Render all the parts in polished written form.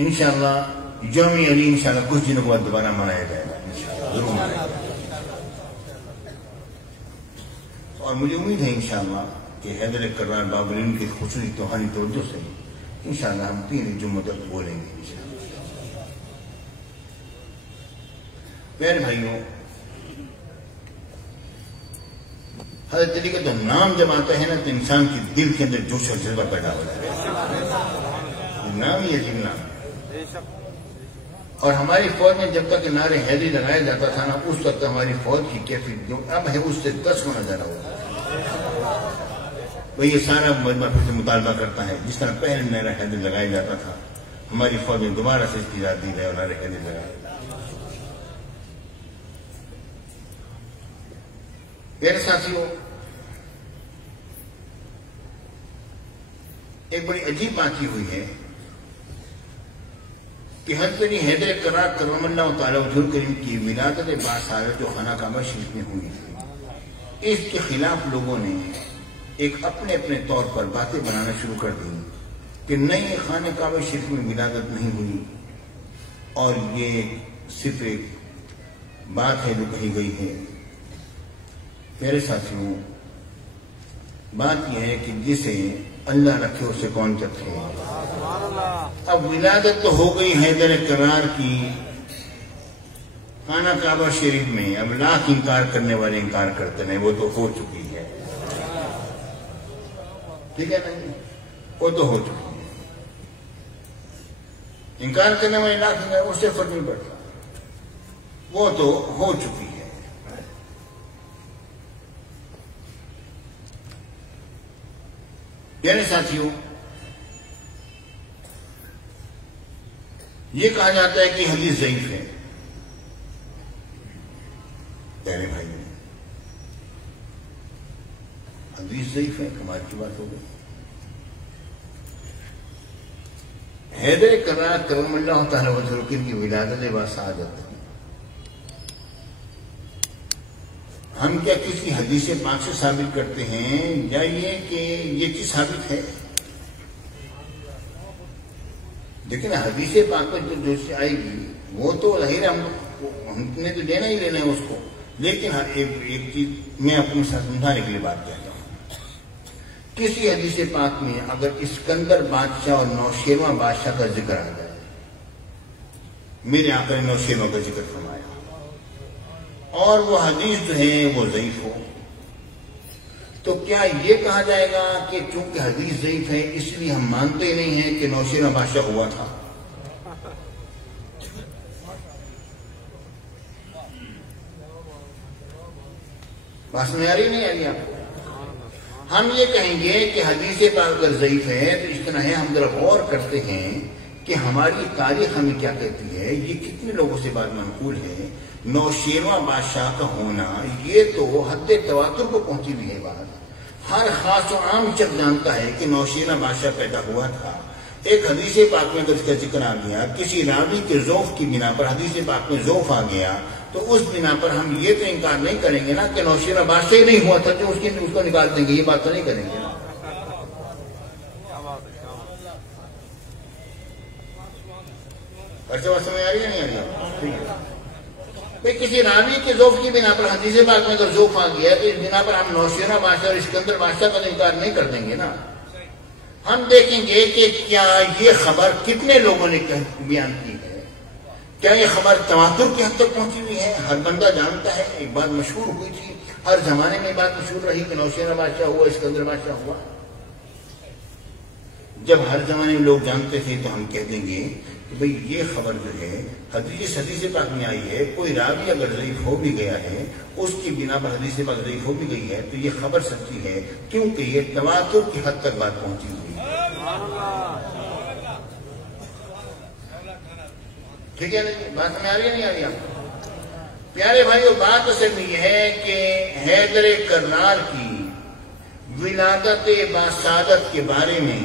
انشاءاللہ یوم علی انشاءاللہ کچھ دنوں کے بعد دوبارہ منایا جائے گا، انشاءاللہ ضرور منایا جائے گا۔ اور مجھے امید ہے انشاءاللہ کہ حیدر کرار باب العلم کی خصوصی توہانی توجہ سے انشاءاللہ ہم 3 جمعہ تک بولیں گے انشاءاللہ۔ پیارے بھائیوں، حضرت علی کا تو نام جب آتا ہے نا تو انسان کے دل کے اندر جوش اور جذبہ پیدا ہو جاتا ہے، نام ہی عجیب نام ہے۔ اور ہماری فوج میں جب تک نعرے حیدری لگایا جاتا تھا نا، اس وقت ہماری فوج کی کیفیت جو اب ہے اس سے 10 گنا زیادہ ہوتا ہے۔ یہ سارا مجمع پھر سے مطالبہ کرتا ہے، جس طرح پہلے نعرہ حیدری لگایا جاتا تھا، ہماری فوج میں دوبارہ سے اجازت دی جائے اور نعرہ حیدری لگایا۔ میرے ساتھیوں، ایک بڑی عجیب بات یہ ہوئی ہے کہ حضرت علی حیدر کرار کرم اللہ تعالی وجہہ الکریم کی ولادت باصادت جو خانہ کعبہ شریف میں ہوئی تھی، اس کے خلاف لوگوں نے ایک اپنے طور پر باتیں بنانا شروع کر دی کہ نہیں، خانہ کعبہ شریف میں ولادت نہیں ہوئی اور یہ صرف ایک بات ہے جو کہی گئی ہے۔ میرے ساتھیوں، بات یہ ہے کہ جسے اللہ رکھے اسے کون چکھے۔ اب ولادت تو ہو گئی حیدر کرار کی خانہ کعبہ شریف میں، اب لاکھ انکار کرنے والے انکار کرتے ہیں، وہ تو ہو چکی ہے، ٹھیک ہے نا، وہ تو ہو چکی ہے۔ انکار کرنے والے لاکھ انکار، اس سے فرق نہیں پڑتا، وہ تو ہو چکی ہے۔ پیارے ساتھیوں، یہ کہا جاتا ہے کہ حدیث ضعیف ہے۔ پیارے بھائی، حدیث ضعیف ہے، کمال کی بات ہو گئی۔ حیدر کرار کرم اللہ تعالی وجہہ الکریم کی ولادت باصادت ہم کیا کسی حدیث پاک سے ثابت کرتے ہیں، یا یہ کہ یہ چیز ثابت ہے؟ لیکن حدیث پاک میں جو سے آئے گی وہ تو ظاہر ہم نے تو لینا ہی لینا ہے اس کو، لیکن ایک چیز میں اپنے ساتھ سمجھانے کے لیے بات کہتا ہوں۔ کسی حدیث پاک میں اگر اسکندر بادشاہ اور نوشیروان بادشاہ کا ذکر آ جائے، میرے آقا نے نوشیروان کا ذکر فرمایا، اور وہ حدیث جو ہے وہ ضعیف ہو، تو کیا یہ کہا جائے گا کہ چونکہ حدیث ضعیف ہے اس لیے ہم مانتے ہی نہیں ہیں کہ نوشیروان بادشاہ ہوا تھا؟ بات میں آ رہی نہیں آ رہی آپ کو؟ ہم یہ کہیں گے کہ حدیث پاک اگر ضعیف ہے تو اس طرح ہے، ہم ذرا غور کرتے ہیں کہ ہماری تاریخ ہمیں کیا کہتی ہے، یہ کتنے لوگوں سے بات منقول ہے۔ نوشیروان بادشاہ کا ہونا یہ تو حد تواتر کو پہنچی ہوئی ہے بات، ہر خاص و عام شخص جانتا ہے کہ نوشیروان بادشاہ پیدا ہوا تھا۔ ایک حدیث پاک میں اگر اس کا ذکر آ گیا، کسی راوی کے ذوق کی بنا پر حدیث پاک میں ذوق آ گیا، تو اس بنا پر ہم یہ تو انکار نہیں کریں گے نا کہ نوشیروان بادشاہ ہی نہیں ہوا تھا، تو اس کو نکال دیں گے، یہ بات تو نہیں کریں گے نا۔ سمجھ آ رہی ہے نہیں آ رہی؟ ٹھیک ہے بھائی، کسی راوی کے ذوق کی بنا پر حدیث پاک میں اگر ذوق آ گیا تو اس بنا پر ہم نوشیروان بادشاہ اور اسکندر بادشاہ کا انکار نہیں کر دیں گے نا۔ ہم دیکھیں گے کہ کیا یہ خبر کتنے لوگوں نے بیان کی ہے، کیا یہ خبر تواتر کی حد تک پہنچی ہوئی ہے، ہر بندہ جانتا ہے۔ ایک بات مشہور ہوئی تھی، ہر زمانے میں بات مشہور رہی کہ نوشیروان بادشاہ ہوا، اسکندر بادشاہ ہوا۔ جب ہر زمانے میں لوگ جانتے تھے تو ہم کہہ دیں گے کہ بھئی یہ خبر جو ہے حدیث پاک میں آئی ہے، کوئی راوی اگر ضعیف ہو بھی گیا ہے اس کی بنا پر حدیث پاک ضعیف ہو بھی گئی ہے تو یہ خبر سچی ہے، کیونکہ یہ تواتر کی حد تک بات پہنچی ہوئی ہے۔ ٹھیک ہے نا، بات میں آ رہی ہے نہیں آ رہی آپ کو؟ پیارے بھائیو، بات صرف یہ ہے کہ حیدر کرار کی ولادت باصادت کے بارے میں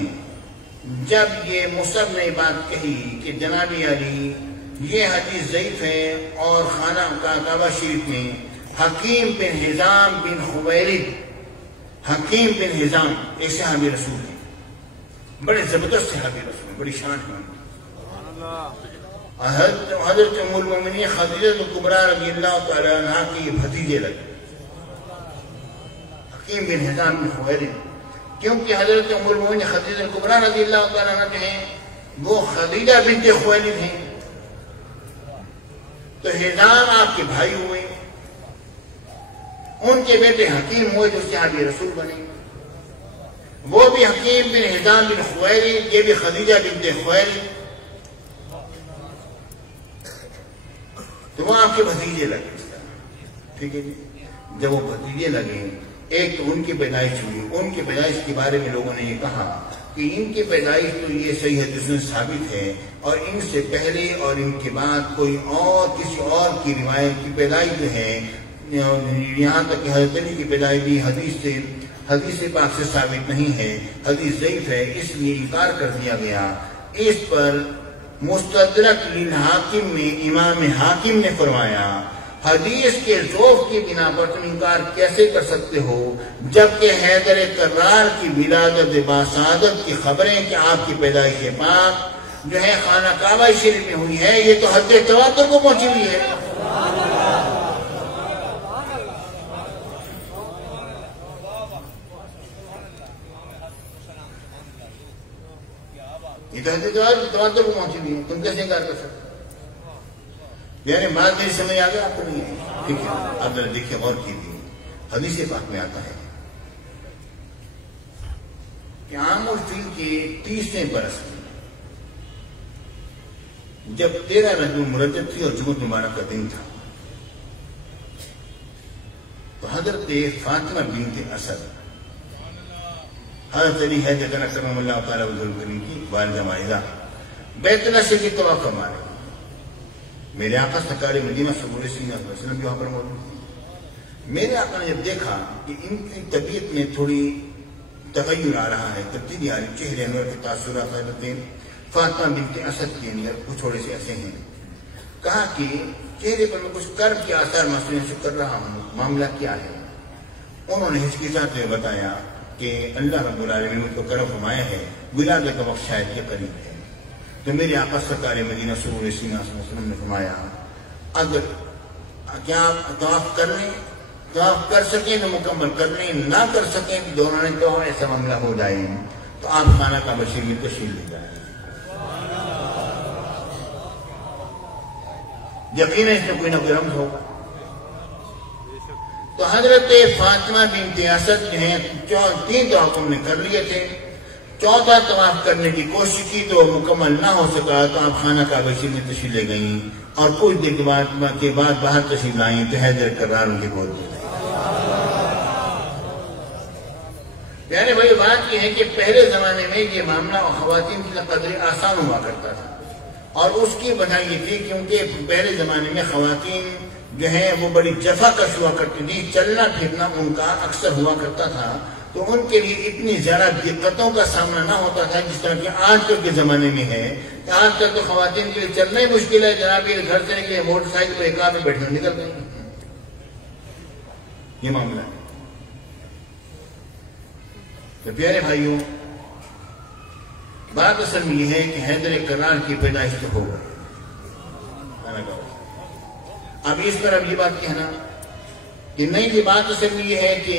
جب یہ مصعب نے بات کہی کہ جناب علی یہ حدیث ضعیف ہے، اور خانہ کعبہ شریف میں حکیم بن حزام بن خویلد، حکیم بن حزام ایک صحابی رسول ہیں، بڑے زبردست صحابی رسول ہیں، بڑی شان ہے، حضرت ام المومنین خدیجہ کبریٰ رضی اللہ تعالیٰ عنہ کی بھتیجے لگے حکیم بن حزام بن خویلد، کیونکہ حضرت ام المومنین خدیجہ کبریٰ رضی اللہ تعالیٰ عنہ جو ہیں وہ خدیجہ بنت خویلد ہیں، تو حزام آپ کے بھائی ہوئے، ان کے بیٹے حکیم ہوئے جو صحابی رسول بنے، وہ بھی حکیم بن حزام بن خویلد، یہ بھی خدیجہ بنت خویلد، تو وہ آپ کے بھتیجے لگے، ٹھیک ہے جی۔ جب وہ بھتیجے لگے، ایک تو ان کی پیدائش ہوئی، ان کی پیدائش کے بارے میں لوگوں نے یہ کہا کہ ان کی پیدائش تو یہ صحیح حدیث میں ثابت ہے، اور ان سے پہلے اور ان کے بعد کوئی اور کسی اور کی روایت کی پیدائش جو ہے، یہاں تک کہ حضرت علی کی پیدائش بھی حدیث پاک سے ثابت نہیں ہے، حدیث ضعیف ہے، اس لیے انکار کر دیا گیا۔ اس پر مستدرک للحاکم میں امام حاکم نے فرمایا حدیث کے ذوق کی بنا پر تم انکار کیسے کر سکتے ہو، جبکہ حیدر کرار کی ولادت باسعادت کی خبریں کہ آپ کی پیدائش پاک جو ہے خانہ کعبہ شریف میں ہوئی ہے، یہ تو حد تواتر کو پہنچی ہوئی ہے۔ یہ تو حد تواتر کو پہنچی ہوئی ہے، تم کیسے انکار کر سکتے؟ یعنی بات میری سمجھ آ گیا آپ کو؟ نہیں ہے، ٹھیک ہے۔ اب ذرا دیکھیے غور کیجیے، حدیث پاک میں آتا ہے کہ عام الفیل کے 30ویں برس میں جب 13 رجب المرجب تھی اور جمعہ مبارک کا دن تھا، تو حضرت فاطمہ بنت اسد حضرت علی حیدر کرم اللہ تعالیٰ کریم کی والدہ مائدہ بیت اللہ سے بھی طواف فرما رہے، میرے آقا سرکار مدینہ صلی اللہ علیہ وسلم بھی وہاں پر موجود تھے۔ میرے آقا نے جب دیکھا کہ ان کی طبیعت میں تھوڑی تغیر آ رہا ہے، تبدیلی آ رہی، چہرے انور کے تاثرات حضرت فاطمہ بنت اسد کے اندر کچھ تھوڑے سے ایسے ہیں، کہا کہ چہرے پر میں کچھ کرب کے آثار محسوس کر رہا ہوں، معاملہ کیا ہے؟ انہوں نے ہچکچاتے ہوئے بتایا کہ اللہ رب العالمین نے ان کو کرم فرمایا ہے، ولادت کا وقت شاید کے قریب ہے۔ تو میرے آقا سرکار مدینہ صلی اللہ علیہ وسلم نے فرمایا اگر کیا طواف کر لیں، طواف کر سکیں تو مکمل کر لیں، نہ کر سکیں تو دونوں نے تو ایسا معاملہ ہو جائے تو آپ خانہ کعبہ شریف میں تشریف لے جائیں۔ یقیناً اس میں کوئی نہ کوئی رمز ہوگا۔ تو حضرت فاطمہ بنت اسد جو ہیں 3 طواف نے کر لیے تھے، 14 طواف کرنے کی کوشش کی تو مکمل نہ ہو سکا، تو آپ خانہ کعبہ شریف میں تشریف لے گئیں، اور کچھ دیر کے بعد باہر تشریف لائیں تو حیدر کرار ان کی گود میں۔ یعنی بھائی بات یہ ہے کہ پہلے زمانے میں یہ معاملہ خواتین کی قدر آسان ہوا کرتا تھا، اور اس کی وجہ یہ تھی کیونکہ پہلے زمانے میں خواتین جو ہیں وہ بڑی جفا کش ہوا کرتی تھی، چلنا پھرنا ان کا اکثر ہوا کرتا تھا، تو ان کے لیے اتنی زیادہ دقتوں کا سامنا نہ ہوتا تھا جس طرح کہ آج کل کے زمانے میں ہے۔ آج تک تو خواتین کے لیے چلنا ہی مشکل ہے، جناب یہ گھر سے نکلے موٹر سائیکل پہ ایک میں بیٹھنے نکل گئے، یہ معاملہ ہے۔ تو پیارے بھائیوں، بات اصل میں یہ ہے کہ حیدر کرار کی پیدائش تو ہو گئی، اب اس پر اب یہ بات کہنا کہ نہیں، یہ بات اصل میں یہ ہے کہ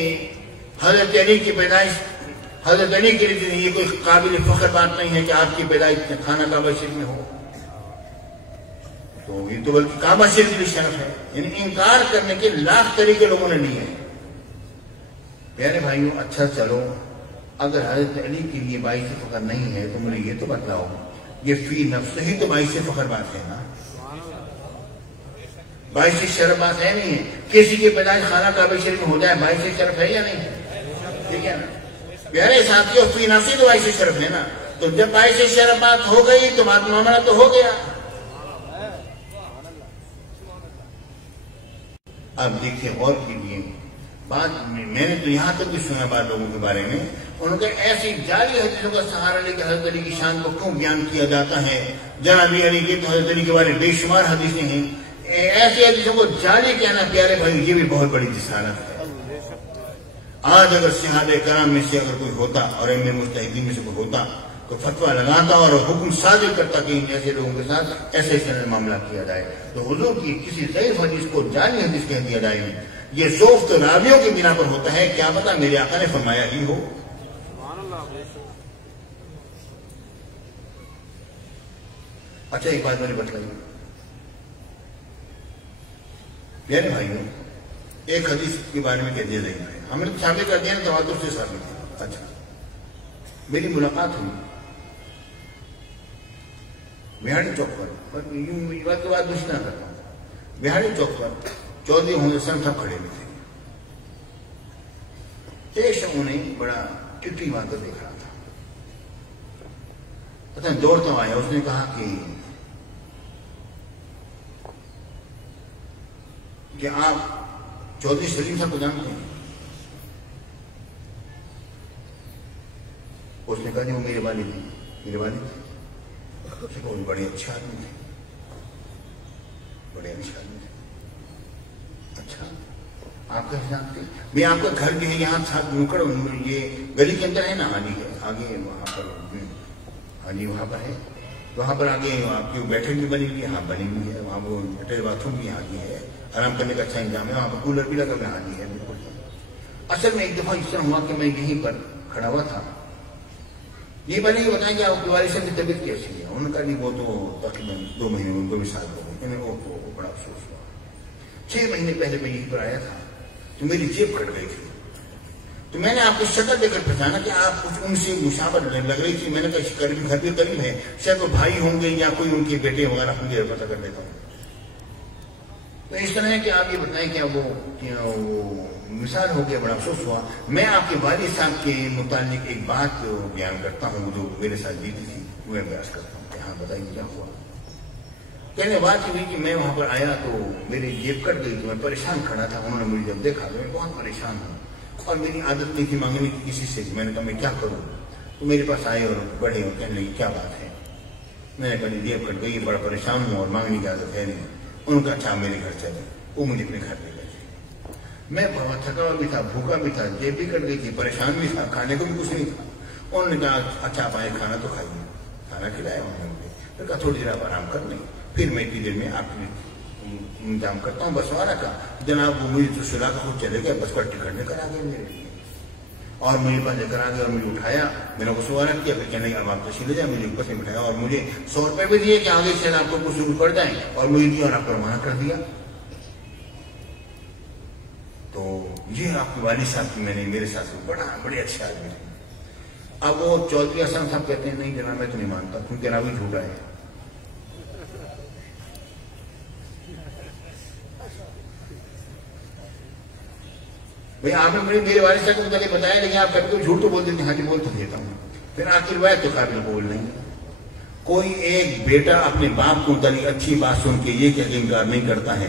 حضرت علی کی پیدائش، حضرت علی کے لیے یہ کوئی قابل فخر بات نہیں ہے کہ آپ کی پیدائش خانہ کعبہ شریف میں ہو، تو یہ تو بلکہ کعبہ شریف کی شرف ہے۔ یعنی انکار کرنے کے لاکھ طریقے لوگوں نے لیے ہیں۔ پیارے بھائیوں، اچھا چلو، اگر حضرت علی کے لیے باعث فخر نہیں ہے تو مجھے یہ تو بتلاؤ، یہ فی نفس ہی تو باعث فخر بات ہے نا، باعث شرف بات ہے نہیں ہے؟ کسی کی پیدائش خانہ کعبہ شریف میں ہو جائے باعث شرف ہے یا نہیں ہے؟ ٹھیک ہے نا پیارے ساتھیوں، فی نفس ہی تو باعث شرف ہے نا، تو جب باعث شرف بات ہو گئی تو بات معاملہ تو ہو گیا۔ اب دیکھیے غور کیجیے، بات میں نے تو یہاں تک بھی سنا بات لوگوں کے بارے میں، ان کے ایسی جعلی حدیثوں کا سہارا لے کے حضرت علی کی شان کو کیوں بیان کیا جاتا ہے؟ جناب علی کے تو حضرت علی کے بارے میں بے شمار حدیثیں ہیں، ایسی حدیثوں کو جعلی کہنا پیارے بھائی یہ بھی بہت بڑی جسارت ہے۔ آج اگر صحابہ کرام میں سے اگر کوئی ہوتا اور ائمہ مجتہدین میں سے کوئی ہوتا تو فتویٰ لگاتا اور حکم صادر کرتا کہ ان ایسے لوگوں کے ساتھ ایسے ایسے معاملہ کیا جائے. تو حضور کی کسی ضعیف حدیث کو جعلی حدیث کہہ دیا جائے. یہ ذوق تو راویوں کی بنا پر ہوتا ہے، کیا پتا میرے آقا نے فرمایا ہی ہو. اچھا ایک بات میں نے بتلائی پیارے بھائیوں، ایک حدیث کے بارے میں کہہ دیا ضعیف ہے، ہم نے ثابت کر دیا نا تواتر سے ثابت ہے. اچھا میری ملاقات ہوئی بہاڑی چوک پر بات کے بعد کچھ نہ کرتا ہوں. بہاڑی چوک پر چودھری ہونے سن سب کھڑے ہوئے تھے. ایک شخص انہیں بڑا ٹٹی بات کر دیکھ رہا تھا. پتہ نہیں دوڑتا آیا، اس نے کہا کہ آپ چودھری سلیم صاحب کو جانتے ہیں؟ اس نے کہا کہ وہ میرے والد تھے. میرے والد تھے؟ وہ بڑے اچھے آدمی تھے، بڑے اچھے آدمی تھے. اچھا آپ کا جانتے ہیں؟ میں آپ کا گھر جو ہے یہاں ساتھ نکڑ یہ گلی کے اندر ہے نا، ہاں جی ہے آگے وہاں پر، ہاں جی وہاں پر ہے، وہاں پر آگے آپ کی بیٹھک بھی بنی ہوئی ہے، ہاں بنی ہوئی ہے، وہاں وہ اٹیچ باتھ روم بھی یہاں کی ہے، آرام کرنے کا اچھا انتظام ہے، وہاں پر کولر بھی لگا ہوا ہاں جی ہے بالکل. اصل میں ایک دفعہ اس طرح ہوا کہ میں یہیں پر کھڑا ہوا تھا. یہ بنے یہ بتائیں کہ آپ کے والد صاحب کی طبیعت کیسی ہے؟ انہوں نے کہا نہیں وہ تو تقریباً 2 مہینے ان کو بھی سال ہو گئے. میں نے بڑا افسوس ہوا. 6 مہینے پہلے میں یہیں پر آیا تھا تو میری جیب کٹ گئی تھی. تو میں نے آپ کو شکل دے کر پہچانا کہ آپ کچھ ان سے مشابہت لگ رہی تھی. میں نے کہا قریب گھر بھی قریب ہے، شاید وہ بھائی ہوں گے یا کوئی ان کے بیٹے وغیرہ ہوں گے، پتہ کر لیتا ہوں. تو اس طرح ہے کہ آپ یہ بتائیں کہ وہ مثال ہو گیا. بڑا افسوس ہوا. میں آپ کے والد صاحب کے متعلق ایک بات بیان کرتا ہوں جو میرے ساتھ بیتی تھی، وہ بیان کرتا ہوں کہ ہاں بتائیے کیا ہوا. کہنے بات یہ ہوئی کہ میں وہاں پر آیا تو میری جیب کٹ گئی تو میں پریشان کھڑا تھا. انہوں نے مجھے جب دیکھا تو میں بہت پریشان ہوں اور میری عادت نہیں تھی مانگنے کی کسی سے. میں نے کہا میں کیا کروں؟ تو میرے پاس آئے اور بڑھے اور کہنے لگے کیا بات ہے؟ میں نے کہا جیب کٹ گئی، بڑا پریشان ہوں اور مانگنے کی عادت ہے نہیں. ان کا اچھا میرے گھر چلے. وہ مجھے اپنے گھر لے گئے. میں بہت تھکا ہوا بھی تھا، بھوکا بھی تھا، جیب بھی کٹ گئی تھی، پریشان بھی تھا، کھانے کو بھی کچھ نہیں تھا. انہوں نے کہا اچھا آپ آئے کھانا تو کھائیے. کھانا کھلایا انہوں نے. پھر کہا تھوڑی دیر آپ آرام کر لیں، پھر میں اتنی دیر میں آپ کے انتظام کرتا ہوں. بس والا کا جناب وہ مجھے تو سلا کر خود چلے گئے. بس پر ٹکٹ لے کر آ گئے میرے لیے اور میرے پاس لے کر آ گئے اور مجھے اٹھایا. میں نے اس سوال کیا، پھر کہنے اب آپ تشریف لے جائیں. مجھے اوپر سے بٹھایا اور مجھے 100 روپے بھی دیے کہ آگے سے آپ کو کچھ پڑ جائیں اور مجھے دیا اور آپ کو روانہ کر دیا. تو یہ آپ کے والد صاحب کی میں نے میرے ساتھ بڑے اچھے آدمی تھے. اب وہ چودھری حسن صاحب کہتے ہیں نہیں جناب میں تو نہیں مانتا کیونکہ راوی جھوٹا ہے. بھئی آپ نے میرے والد صاحب کو متعلق بتایا لیکن آپ کبھی جھوٹ تو بول دیتے ہیں. ہاں جی بول تو دیتا ہوں. پھر آپ کی روایت تو قابل قبول نہیں. کوئی ایک بیٹا اپنے باپ کو متعلق اچھی بات سن کے یہ کہ انکار نہیں کرتا ہے.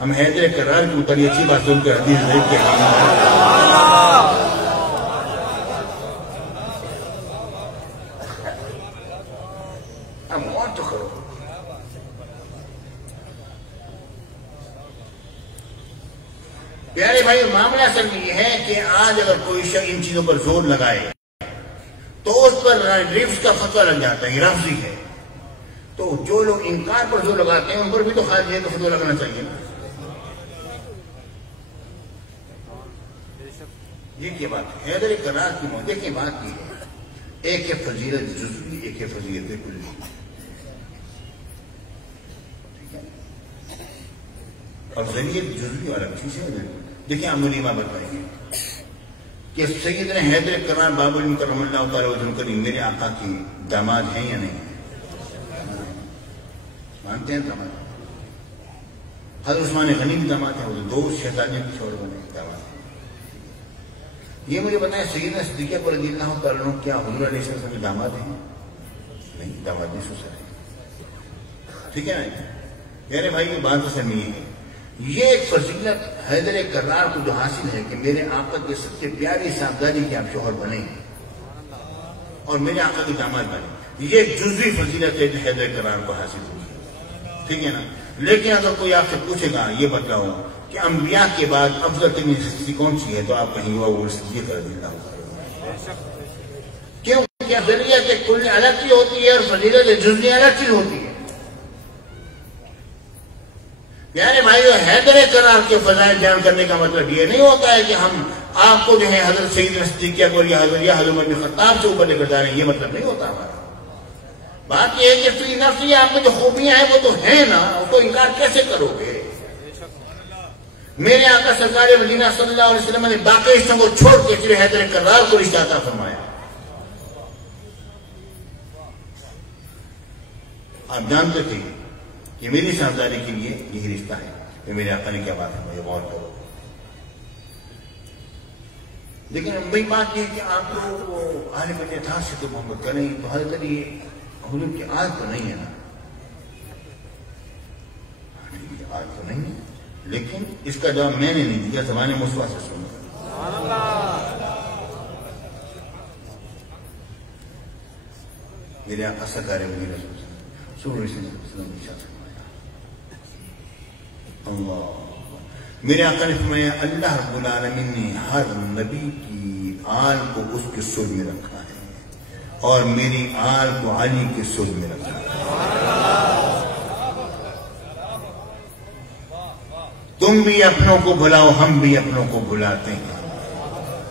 ہم حیدر کرار کے متعلق اچھی بات سن کے حدیث ضعیف کے اب اور تو کرو. پیارے بھائی معاملہ اصل میں یہ ہے کہ آج اگر کوئی شخص ان چیزوں پر زور لگائے تو اس پر ریفس کا فتویٰ لگ جاتا ہے. یہ رفضی ہے. تو جو لوگ انکار پر زور لگاتے ہیں ان پر بھی تو خاص یہ فتویٰ لگنا چاہیے نا. یہ کیا بات ہے حیدر کرار کی موت. دیکھیں بات یہ ہے ایک ہے فضیلت جزوی، ایک ہے فضیلت کلی. ٹھیک ہے اور ذریعت جزوی اور الگ چیز ہے. دیکھیں آپ مجھے بات بتائیں گے کہ سیدنا حیدر کرار باب المکرم اللہ تعالی وجہ کریم میرے آقا کی داماد ہیں یا نہیں مانتے ہیں؟ داماد. حضرت عثمان غنی بھی داماد ہیں. وہ 2 شہزادیوں کی چھوڑ بنے داماد. یہ مجھے بتائیں سیدنا صدیقہ رضی اللہ تعالیٰ عنہ کیا حضور علیہ السلام کے داماد ہیں؟ نہیں داماد نہیں سو سکتے. ٹھیک ہے نا میرے بھائی کی بات اصل میں یہ ہے. یہ ایک فضیلت حیدر کرار کو جو حاصل ہے کہ میرے آقا کے سب سے پیاری صاحبزادی کے آپ شوہر بنے اور میرے آقا کی داماد بنے. یہ ایک جزوی فضیلت ہے جو حیدر کرار کو حاصل ہوئی ہے. ٹھیک ہے نا. لیکن اگر کوئی آپ سے پوچھے گا یہ بتلاؤ کہ انبیاء کے بعد افضل ترین شخصیت کون سی ہے تو آپ کہیں گے وہ صدیق رضی اللہ عنہ. کیوں؟ کہ افضلیت کل الگ چیز ہوتی ہے اور فضیلت جزوی الگ چیز ہوتی ہے. پیارے بھائیو، حیدر کرار کے فضائل بیان کرنے کا مطلب یہ نہیں ہوتا ہے کہ ہم آپ کو جو ہے حضرت سیدنا صدیق اکبر یا حضرت عمر بن خطاب سے اوپر لے کر جا رہے ہیں، یہ مطلب نہیں ہوتا ہمارا. بات یہ ہے کہ فی نفسی آپ میں جو خوبیاں ہیں وہ تو ہیں نا، اس کو انکار کیسے کرو گے؟ میرے آقا سرکار مدینہ صلی اللہ علیہ وسلم نے باقی رشتوں کو چھوڑ کے صرف حیدر کرار کو رشتہ عطا فرمایا. آپ جانتے تھے کہ میری سرداری کے لیے یہی رشتہ ہے. کہ میرے آقا نے کیا بات ہے، غور کرو. لیکن وہی بات یہ ہے کہ آپ لوگ وہ اہل بیت اطہار سے تو محبت کریں، تو حضرت علی حضور کی عادت تو نہیں ہے نا، عادت تو نہیں ہے. لیکن اس کا جواب میں نے نہیں دیا، زبان مصطفیٰ سے سنا. میرے آقا سرکار مدینہ صلی اللہ علیہ وسلم نے ارشاد فرمایا، اللہ، میرے آقا نے فرمایا اللہ رب العالمین نے ہر نبی کی آل کو اس کے سر میں رکھا ہے اور میری آل کو علی کے سر میں رکھا ہے. تم بھی اپنوں کو بھلاؤ، ہم بھی اپنوں کو بھلاتے ہیں.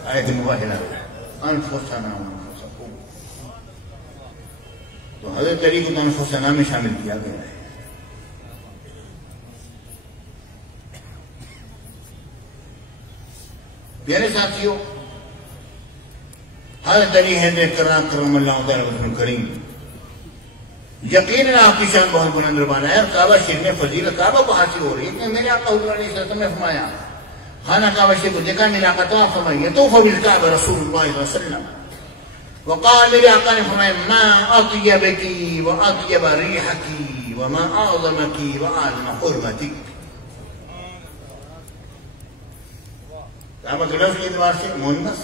آیت مباہلہ انفسنا وانفسکم، تو حضرت علی کو تو انفسنا میں شامل کیا گیا ہے. پیارے ساتھیوں، حضرت علی حیدر کرار کرم اللہ تعالی وجہہ الکریم، یقیناً آپ کی شان بہت بلند و بالا ہے اور کعبہ شریف میں فضیلت کعبہ کو حاصل ہو رہی ہے. کہ میرے آقا حضور علیہ السلام نے فرمایا، خانہ کعبہ شریف کو دیکھا، میرے آقا تو آپ فرمائیے تو بالکعبہ رسول اللہ صلی اللہ علیہ وسلم. وقال، میرے آقا نے فرمایا، ما اطیبکی و اطیب ریحکی وما اعظمکی و اعظم حرمتک. کعبہ کے لفظ کے اعتبار سے مونس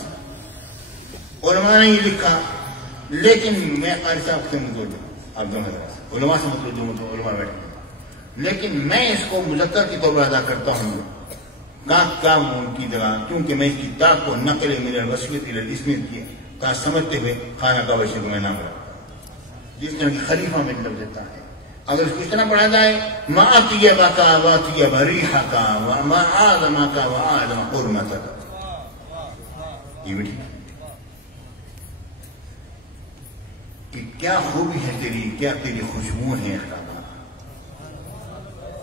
علماء نے یہ لکھا، لیکن میں قاری صاحب سے مطلب آپ علماء سے مطلب جو مطلب علماء بیٹھے ہیں، لیکن میں اس کو مذکر کے طور پر ادا کرتا ہوں کام ان کی جگہ، کیونکہ میں اس کی تاک کو نقل من الوصفیت الی الاسم کی کا سمجھتے ہوئے خانہ کعبہ شریف کو میں نام رکھتا ہوں، جس طرح کی خلیفہ میں لفظ دیتا ہے. اگر اس کو اس طرح پڑھا جائے، ما اطیبک و اطیب ریحک وما اعظمک و اعظم حرمتک، یہ بھی ٹھیک ہے کہ کیا خوبی ہے تیری، کیا تیری خوشبو ہیں کعبہ،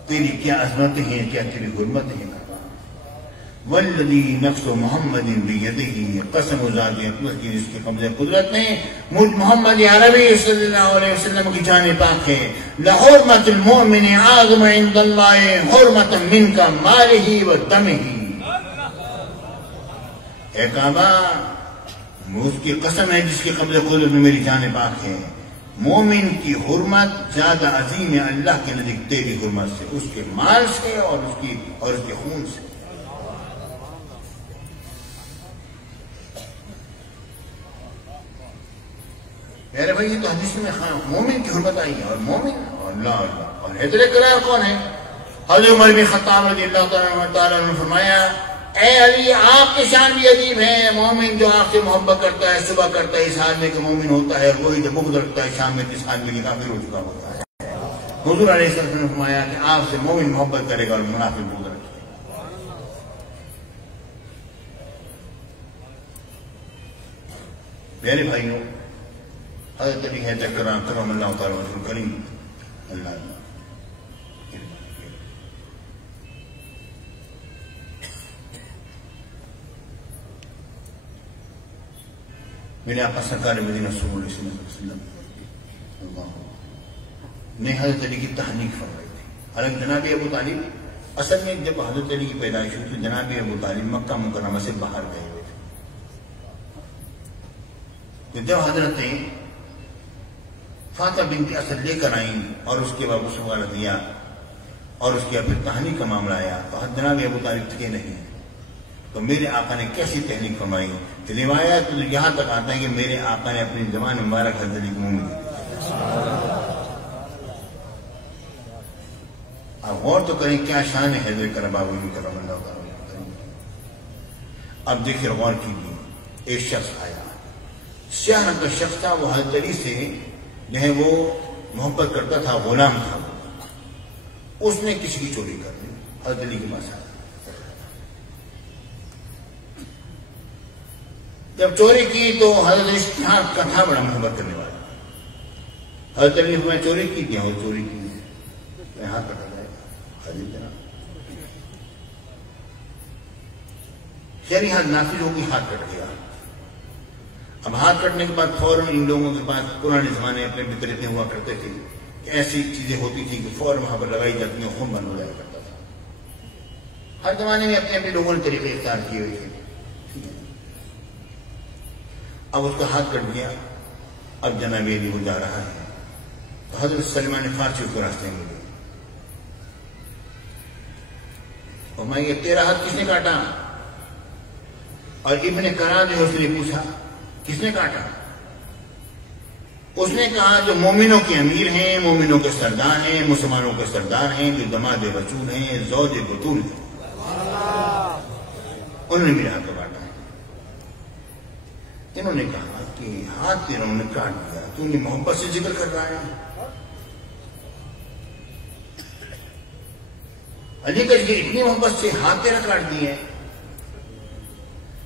تیری کیا عظمتیں ہیں، کیا تیری حرمتیں ہیں کعبہ. والذی نفس محمد بیدہ، قسم ذات اقدس کی جس کے قبضہ قدرت نے مجھ محمد عربی صلی اللہ علیہ وسلم کی جان پاک ہے، لحرمت المؤمن اعظم عند اللہ حرمت منک مالہ و دمہ. اے کعبہ، اس کی قسم ہے جس کی قبضہ قدرت میں میری جان پاک ہے، مومن کی حرمت زیادہ عظیم ہے اللہ کے نزدیک تیری حرمت سے، اس کے مال سے اور اس کے خون سے. میرے بھائی، یہ تو حدیث میں مومن کی حرمت آئی ہے، اور مومن اور اللہ اور حیدر کرار کون ہے؟ حضرت عمر بن خطاب رضی اللہ تعالیٰ عنہ نے فرمایا، اے علی، آپ کی شان بھی عجیب ہے. مومن جو آپ سے محبت کرتا ہے، صبح کرتا ہے اس حال میں کہ مومن ہوتا ہے، اور وہی جو بغض رکھتا ہے شام میں اس حال میں کہ کافر ہو چکا ہوتا ہے. حضور علیہ السلام نے فرمایا کہ آپ سے مومن محبت کرے گا اور منافق بغض رکھے گا. میرے بھائیوں، حضرت علی حیدر کرار کرم اللہ تعالی وجہہ الکریم، اللہ میرے آقا سرکار مدینہ صلی اللہ علیہ وسلم نے حضرت علی کی تحنیک فرمائی تھی. حالانکہ جناب ابو طالب، اصل میں جب حضرت علی کی پیدائش ہوئی تو جناب ابو طالب مکہ مکرمہ سے باہر گئے ہوئے تھے. تو جب حضرت فاطمہ بنت اسد لے کر آئیں اور اس کے بعد اس وغیرہ دیا اور اس کے بعد پھر تحنیک کا معاملہ آیا، تو جناب ابو طالب تھے نہیں. تو میرے آقا نے کیسی تحنیک فرمائی؟ روایت یہاں تک آتا ہے کہ میرے آقا نے اپنی زبان مبارک حضرت علی کو منہ میں دی. آپ غور تو کریں کیا شان ہے حیدر کرار بابا کرم اللہ تعالیٰ. اب دیکھیں، غور کیجیے، ایک شخص آیا سیاہ رنگ کا شخص تھا، وہ حضرت علی سے جو ہے وہ محبت کرتا تھا، غلام تھا، اس نے کسی کی چوری کر لی، حضرت علی کے پاس آیا۔ جب چوری کی تو حضرت علی کا تھا بڑا محبت کرنے والا، حضرت علی نے چوری کی، کیا وہ چوری کی ہاتھ کٹا جائے گا، حضرت جناب شرعی حد نافذ ہوگی، ہاتھ کٹ گیا۔ اب ہاتھ کٹنے کے بعد فوراً ان لوگوں کے پاس پرانے زمانے اپنے بھی طریقے ہوا کرتے تھے کہ ایسی چیزیں ہوتی تھی کہ فوراً وہاں پر لگائی جاتی ہیں، خون بند ہو جایا کرتا تھا۔ ہر زمانے میں اپنے لوگوں نے طریقے اختیار کیے ہوئے تھے۔ اب اس کا ہاتھ کٹ گیا، اب جناب علی وہ جا رہا ہے تو حضرت سلمان فارسی اس کو راستے میں ملے، اور میں یہ تیرا ہاتھ کس نے کاٹا؟ اور ابن قرا جو ہے اس نے پوچھا کس نے کاٹا؟ اس نے کہا جو مومنوں کے امیر ہیں، مومنوں کے سردار ہیں، مسلمانوں کے سردار ہیں، جو دماد رسول ہیں، زوج بطول ہیں، انہوں نے میرے ہاتھ کو کاٹا ہے۔ انہوں نے کہا کہ ہاتھ تیرا انہوں نے کاٹ دیا، تو انہیں محبت سے ذکر کر رہا ہے۔ علی کا یہ اتنی محبت سے ہاتھ تیرا کاٹ دیے،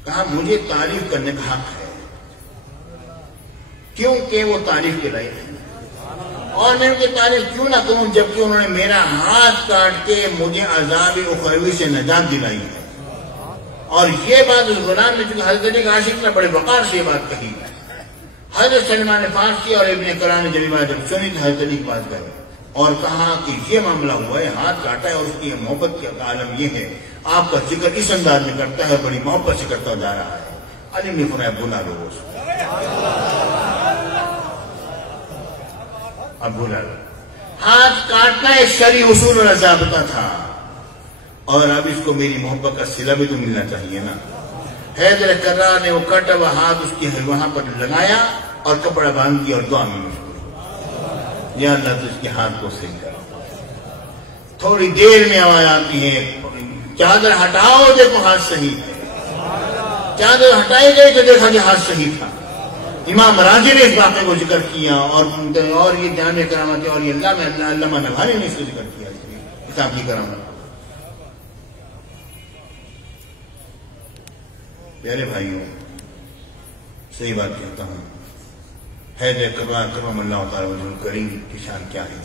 کہا مجھے تعریف کرنے کا حق ہے کیونکہ وہ تعریف کے لائق ہے، اور میں ان کی تعریف کیوں نہ کروں جبکہ انہوں نے میرا ہاتھ کاٹ کے مجھے عذاب اخروی سے نجات دلائی ہے۔ اور یہ بات اس غلام نے چونکہ حضرت علی کا عاشق نے بڑے وقار سے یہ بات کہی۔ حضرت سلمان فارسی اور ابن قرا نے جب یہ بات سنی تو حضرت علی کے پاس گئے اور کہا کہ یہ معاملہ ہوا ہے، ہاتھ کاٹا ہے، اور اس کی محبت کا عالم یہ ہے، آپ کا ذکر اس انداز میں کرتا ہے، بڑی محبت سے کرتا جا رہا ہے۔ علی نے فرمایا بلا لو اس کو، اب بلا لو۔ ہاتھ کاٹنا ایک شرعی اصول اور ضابطہ تھا، اور اب اس کو میری محبت کا صلہ بھی تو ملنا چاہیے نا۔ حیدر کرار نے وہ کٹا ہوا ہاتھ اس کی وہاں پر لگایا اور کپڑا باندھ دیا اور دعا میں مشغول، یا اللہ تو اس کے ہاتھ کو صحیح کر۔ تھوڑی دیر میں آواز آتی ہے چادر ہٹاؤ، دیکھو ہاتھ صحیح ہے۔ چادر ہٹائی گئی تو دیکھا کہ ہاتھ صحیح تھا۔ امام راضی نے اس واقعے کو ذکر کیا، اور یہ جامع کرامت ہے، اور یہ علامہ نبھانی نے اس کو ذکر کیا کتاب کی کرامت۔ پیارے بھائیوں، صحیح بات کہتا ہوں، حیدر کرار کرم اللہ تعالیٰ وجہ الکریم کی شان کیا ہے۔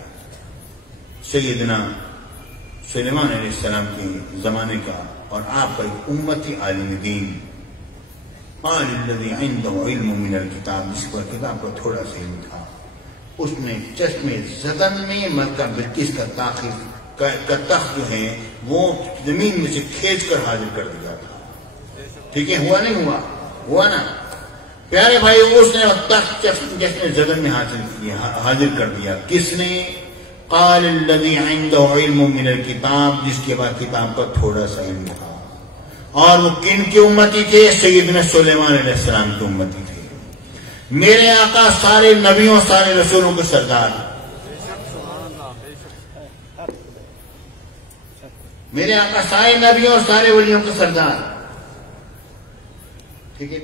سیدنا سلیمان علیہ السلام کے زمانے کا اور آپ کا ایک امتی عالم دین، قال الذی عنده علم من الکتاب، جس پر کتاب کا تھوڑا سا علم تھا، اس نے چشم زدن میں مکہ بلقیس کا تخت جو ہے وہ زمین میں سے کھینچ کر حاضر کر دیا تھا۔ ٹھیک ہے، ہوا نہیں ہوا؟ ہوا نا پیارے بھائی، اس نے تخت چشم زدن میں حاضر کر دیا۔ کس نے؟ قال الذی عنده علم من الکتاب، جس کے بعد کتاب کا تھوڑا سا علم تھا، اور وہ کن کی امتی تھے؟ سیدنا سلیمان علیہ السلام کی امتی تھے۔ میرے آقا سارے نبیوں سارے رسولوں کے سردار، میرے آقا سارے نبیوں اور سارے ولیوں کے سردار، ٹھیک ہے۔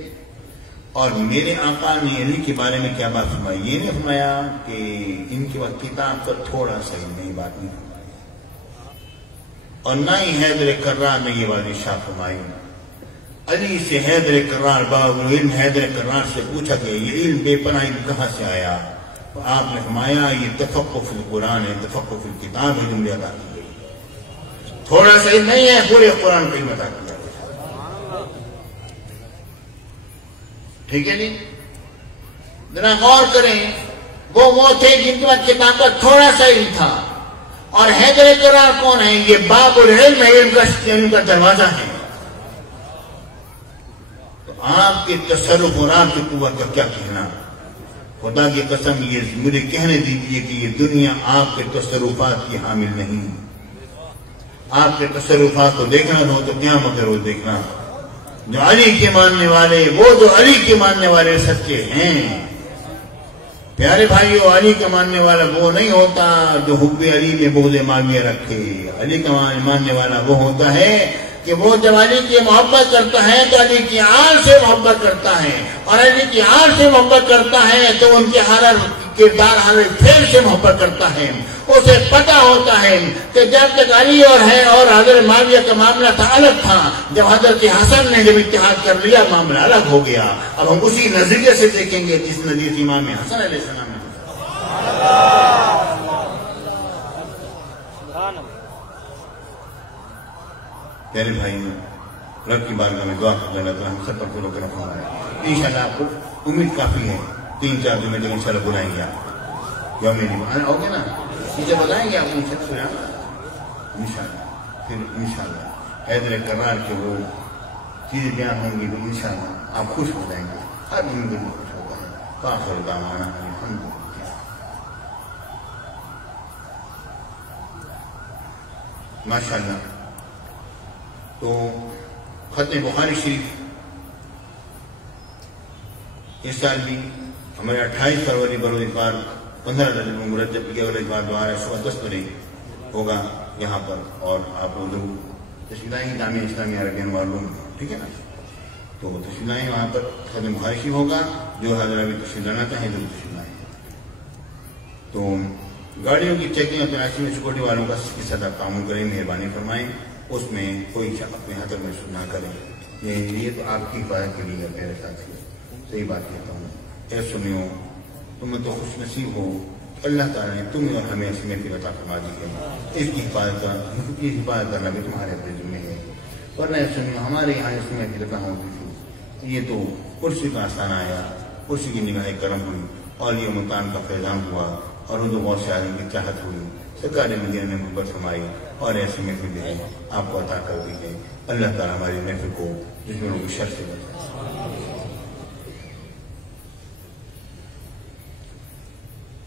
اور میرے آقا نے علی کے بارے میں کیا بات فرمائی؟ یہ نہیں فرمایا کہ ان کے بعد کتاب پر تھوڑا سا نہیں، بات نہیں فرمائی، اور نہ ہی حیدر کرار نے یہ بات ارشاد فرمائی۔ علی سے حیدر کرار باب علم، حیدر کرار سے پوچھا کہ یہ علم بے پناہ کہاں سے آیا؟ تو آپ نے فرمایا یہ تفقہ فی القرآن ہے، تفقہ فی الکتاب ہے، جملے ادا کی گئی، تھوڑا سا علم نہیں ہے، پورے قرآن کا علم ادا کیا۔ ٹھیک ہے جی، ذرا غور کریں، وہ تھے جن کے بعد کتاب کا تھوڑا سا علم تھا، اور حیدر کرار کون ہے؟ یہ باب العلم ہے، علم کا دروازہ ہے۔ تو آپ کے تصرف اور آپ کی قوت کا کیا کہنا؟ خدا کی قسم یہ مجھے کہنے دیجیے کہ یہ دنیا آپ کے تصرفات کی حامل نہیں۔ آپ کے تصرفات کو دیکھنا ہو تو قیامت کے روز دیکھنا۔ جو علی کے ماننے والے، وہ جو علی کے ماننے والے سچے ہیں، پیارے بھائیو، علی کا ماننے والا وہ نہیں ہوتا جو حب علی میں بغض معاویہ رکھے۔ علی کا ماننے والا وہ ہوتا ہے کہ وہ جب علی کی محبت کرتا ہے تو علی کی آل سے محبت کرتا ہے، اور علی کی آل سے محبت کرتا ہے تو ان کے حالت کردار حالت پھر سے محبت کرتا ہے۔ اسے پتہ ہوتا ہے کہ جب تک علی اور حضرت معاویہ کا معاملہ تھا الگ تھا، جب حضرت حسن نے جب اتحاد کر لیا معاملہ الگ ہو گیا۔ اب ہم اسی نظریے سے دیکھیں گے جس نظریے سے امام حسن علیہ السلام نے پیارے بھائی، رب کی بارگاہ میں دعا کرنا اللہ ہم سب پر فضل و کرم فرمائے۔ انشاءاللہ آپ کو امید کافی ہے، 3-4 دن میں جو انشاءاللہ بلائیں گے آپ یوم لیمان آؤ گے نا، مجھے بتائیں گے آپ انشاءاللہ، پھر انشاءاللہ حیدر کرار کے وہ چیزیں بیان ہوں گی تو انشاءاللہ آپ خوش ہو جائیں گے، ہر دن دل خوش ہوتا ہے۔ کافر دعوانا الحمدللہ۔ ماشاءاللہ، تو ختم بخاری شریف اس سال بھی ہمارے 28 فروری بروز اتوار 15 رجب مرجب کے اگلے اتوار دوبارہ صبح 10 بجے ہوگا یہاں پر، اور آپ لوگ تشریف لائیں جامعہ اسلامیہ عربین والوں، ٹھیک ہے نا؟ تو تشریف لائیں، وہاں پر ختم بخاری شریف ہوگا، جو حضرات بھی تشریف لانا چاہیں ضرور تشریف لائیں۔ تو گاڑیوں کی چیکنگ اور تلاشی میں سیکورٹی والوں کا سدا تعاون کریں، مہربانی فرمائیں، اس میں کوئی شخص اپنے حق میں محسوس نہ کریں۔ یہ تو آپ کی حفاظت کے لیے میرے ساتھ صحیح بات کہتا ہوں۔ اے سنیو، تم تو خوش نصیب ہو، اللہ تعالیٰ نے تمہیں اور ہمیں اس محفل عطا فرما دی ہے، اس کی حفاظت کرنا بھی تمہارے اپنے ذمہ ہے۔ ورنہ اے سنیو، ہمارے یہاں اس محفل کہاں ہوتی تھی؟ یہ تو کرسی کا آستانہ آیا، کرسی کی نگاہ کرم ہوئی، اولیاء ملتان کا فیضان ہوا، اور اردو بہت سے آدمی کی چاہت ہوئی، سرکار مدینہ نے محبت فرمائی، اور ایسی محفل بھی ہے آپ کو عطا کر دی ہے۔ اللہ تعالیٰ ہماری محفل کو دشمنوں کی شر سے بچائے۔